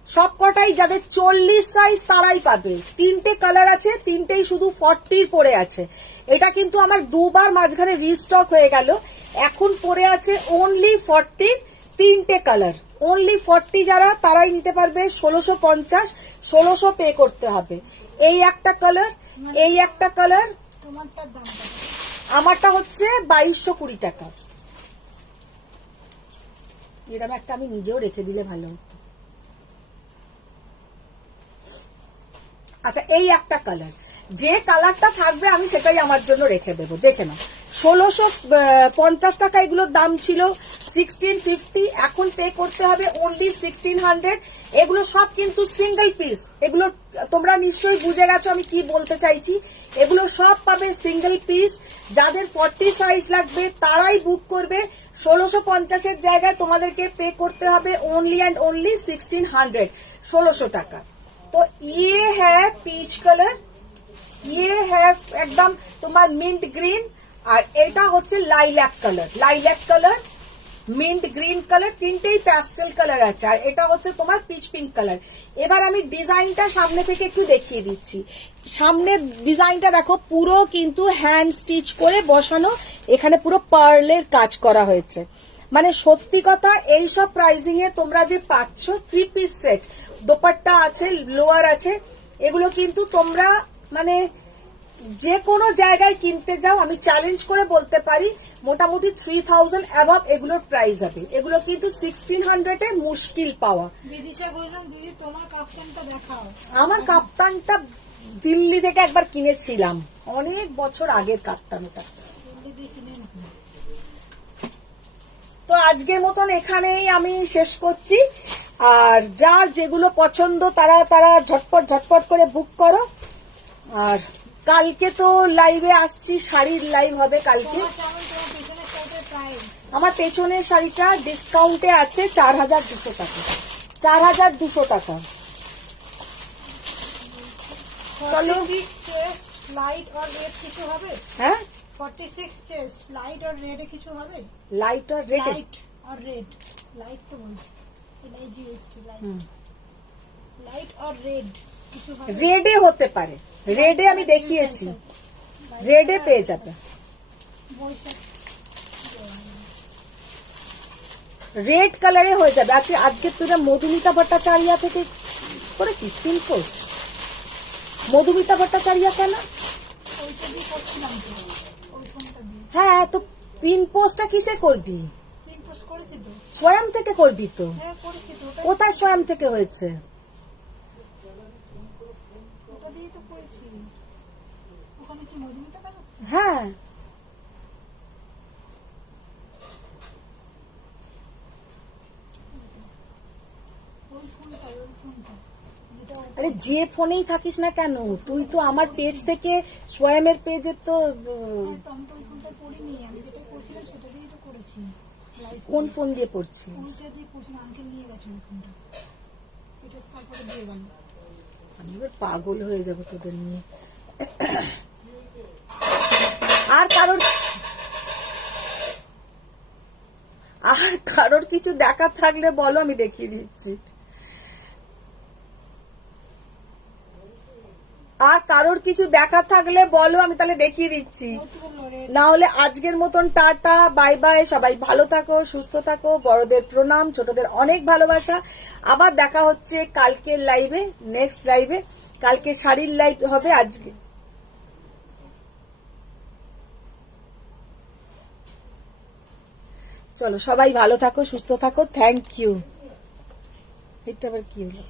সব কটাই যাদের 40 সাইজ তারাই পাবে। তিনটে কালার আছে, তিনটেই শুধু 40 পড়ে আছে। এটা কিন্তু আমার দুবার মাঝখানে রিস্টক হয়ে গেল, এখন পড়ে আছে অনলি 40। তিনটে কালার অনলি 40, যারা তারাই নিতে পারবে। 1650, 1600 পে করতে হবে। এই একটা কালার, এই একটা কালার। তোমারটার দাম কত? আমারটা হচ্ছে 2220 টাকা। এরকম একটা আমি নিজেও রেখে দিলে ভালো হতো। আচ্ছা এই একটা কালার, যে কালারটা থাকবে আমি সেটাই আমার জন্য রেখে দেবো। দেখে নাও, 1650 টাকা এগুলোর দাম ছিল, 1650, এখন পে করতে হবে অনলি 1600। এগুলো সব কিন্তু সিঙ্গেল পিস। এগুলো তোমরা নিশ্চয়ই বুঝে গেছো আমি কি বলতে চাইছি। এগুলো সব পাবে সিঙ্গেল পিস। যাদের 40 সাইজ লাগবে তারাই বুক করবে। 1650-এর জায়গায় তোমাদেরকে পে করতে হবে অনলি অ্যান্ড অনলি 1600, 1600 টাকা। तो ये है पीच कलर, ये है एकदम তোমার মিন্ট গ্রিন, আর এটা হচ্ছে lilac colour. Lilac colour, mint green colour, তিনটেই প্যাস্টেল কালার আছে। আর এটা হচ্ছে তোমার পিচ পিঙ্ক কালার। এবার আমি ডিজাইনটা সামনে থেকে একটু দেখিয়ে দিচ্ছি। সামনের ডিজাইনটা দেখো, পুরো কিন্তু হ্যান্ড স্টিচ করে বসানো, এখানে পুরো পার্লের কাজ করা হয়েছে। মানে সত্যি কথা, এইসব প্রাইজিং এ তোমরা যে পাচ্ছ 3 পিস সেট, দোপাট্টা আছে, লোয়ার আছে, এগুলো কিন্তু তোমরা মানে যে কোনো জায়গায় কিনতে যাও, আমি চ্যালেঞ্জ করে বলতে পারি মোটামুটি 3000 অ্যাবভ এগুলোর প্রাইস হবে। এগুলো কিন্তু 1600 এ মুশকিল পাওয়া। দিদিকে বললাম দিদি তোমার কাপ্তানটা দেখাও। আমার কাপ্তানটা দিল্লি থেকে একবার কিনেছিলাম, অনেক বছর আগের কাপ্তান ওটা। দিদি কিনে নাও। তো আজকের মতন এখানেই আমি শেষ করছি। আর যার যেগুলো পছন্দ তারা তারা ঝটপট ঝটপট করে বুক করো। আর কালকে তো লাইভে আসছি, শাড়ির লাইভ হবে কালকে। তোমার কেমন, তোমার পিছনের শাড়িটার প্রাইস? আমার পেছনের শাড়িটা ডিসকাউন্টে আছে 4200 টাকা। 4200 টাকা। চলো। 46 চেস্ট লাইট আর রেড কিছু হবে? হ্যাঁ 46 চেস্ট লাইট আর রেডে কিছু হবে? লাইট আর রেড। লাইট আর রেড, লাইট তো বলছি, LIGHT লাইট, লাইট আর রেড কিছু হবে? রেডে হতে পারে, রেডে আমি দেখিয়েছি, রেডে পেয়ে যাবে। বৈশাখ রেড কালারে হয়ে যাবে। আচ্ছা আজকে তুই না মধুমিতা ভট্টাচার্য থেকে করেছিস পিন পোস্ট? মধুমিতা ভট্টাচার্য কেন? ওইটা দিয়ে করছিলাম তো, ওই ফোনটা দিয়ে হ্যাঁ তো পিন পোস্টটা কিসে করবি? প্রিন্ট পোস্ট করেছি তো। স্বয়ং থেকে করবি তো? হ্যাঁ করেছি তো, ওটা কোথায় স্বয়ং থেকে হয়েছে? ওটা দিয়ে তো করেছি। ওখানে কি মধুমিতা দেখাচ্ছে? হ্যাঁ ওই ফোনটা যেটা আরে যে ফোনেই থাকিস না কেন, তুই তো আমার পেজ থেকে স্বয়মের পেজে তো হ্যাঁ, তো আমি তো ওই ফোনটা করিনি, আমি যেটা করেছিলাম সেটা দিয়েই তো করেছি। লাইভ কোন ফোন দিয়ে পড়ছিস? ওইটা দিয়ে করেছিলাম, আঙ্কেল নিয়ে গেছে ওই ফোনটা, এটা তারপরে দিয়ে গেল। আমি এবার পাগল হয়ে যাবো তোদের নিয়ে। আর কারোর কিছু দেখার থাকলে বলো, আমি দেখিয়ে দিচ্ছি। আর কারোর কিছু দেখার থাকলে বলো, আমি তাহলে দেখিয়ে দিচ্ছি। না হলে আজকের মতন টাটা, বাই বাই। সবাই ভালো থাকো, সুস্থ থাকো। বড়দের প্রণাম, ছোটদের অনেক ভালোবাসা। আবার দেখা হচ্ছে কালকের লাইভে, নেক্সট লাইভে। কালকে শাড়ির লাইভ হবে। আজকে চলো সবাই ভালো থাকো, সুস্থ থাকো। Thank you. এটা আবার কি হলো?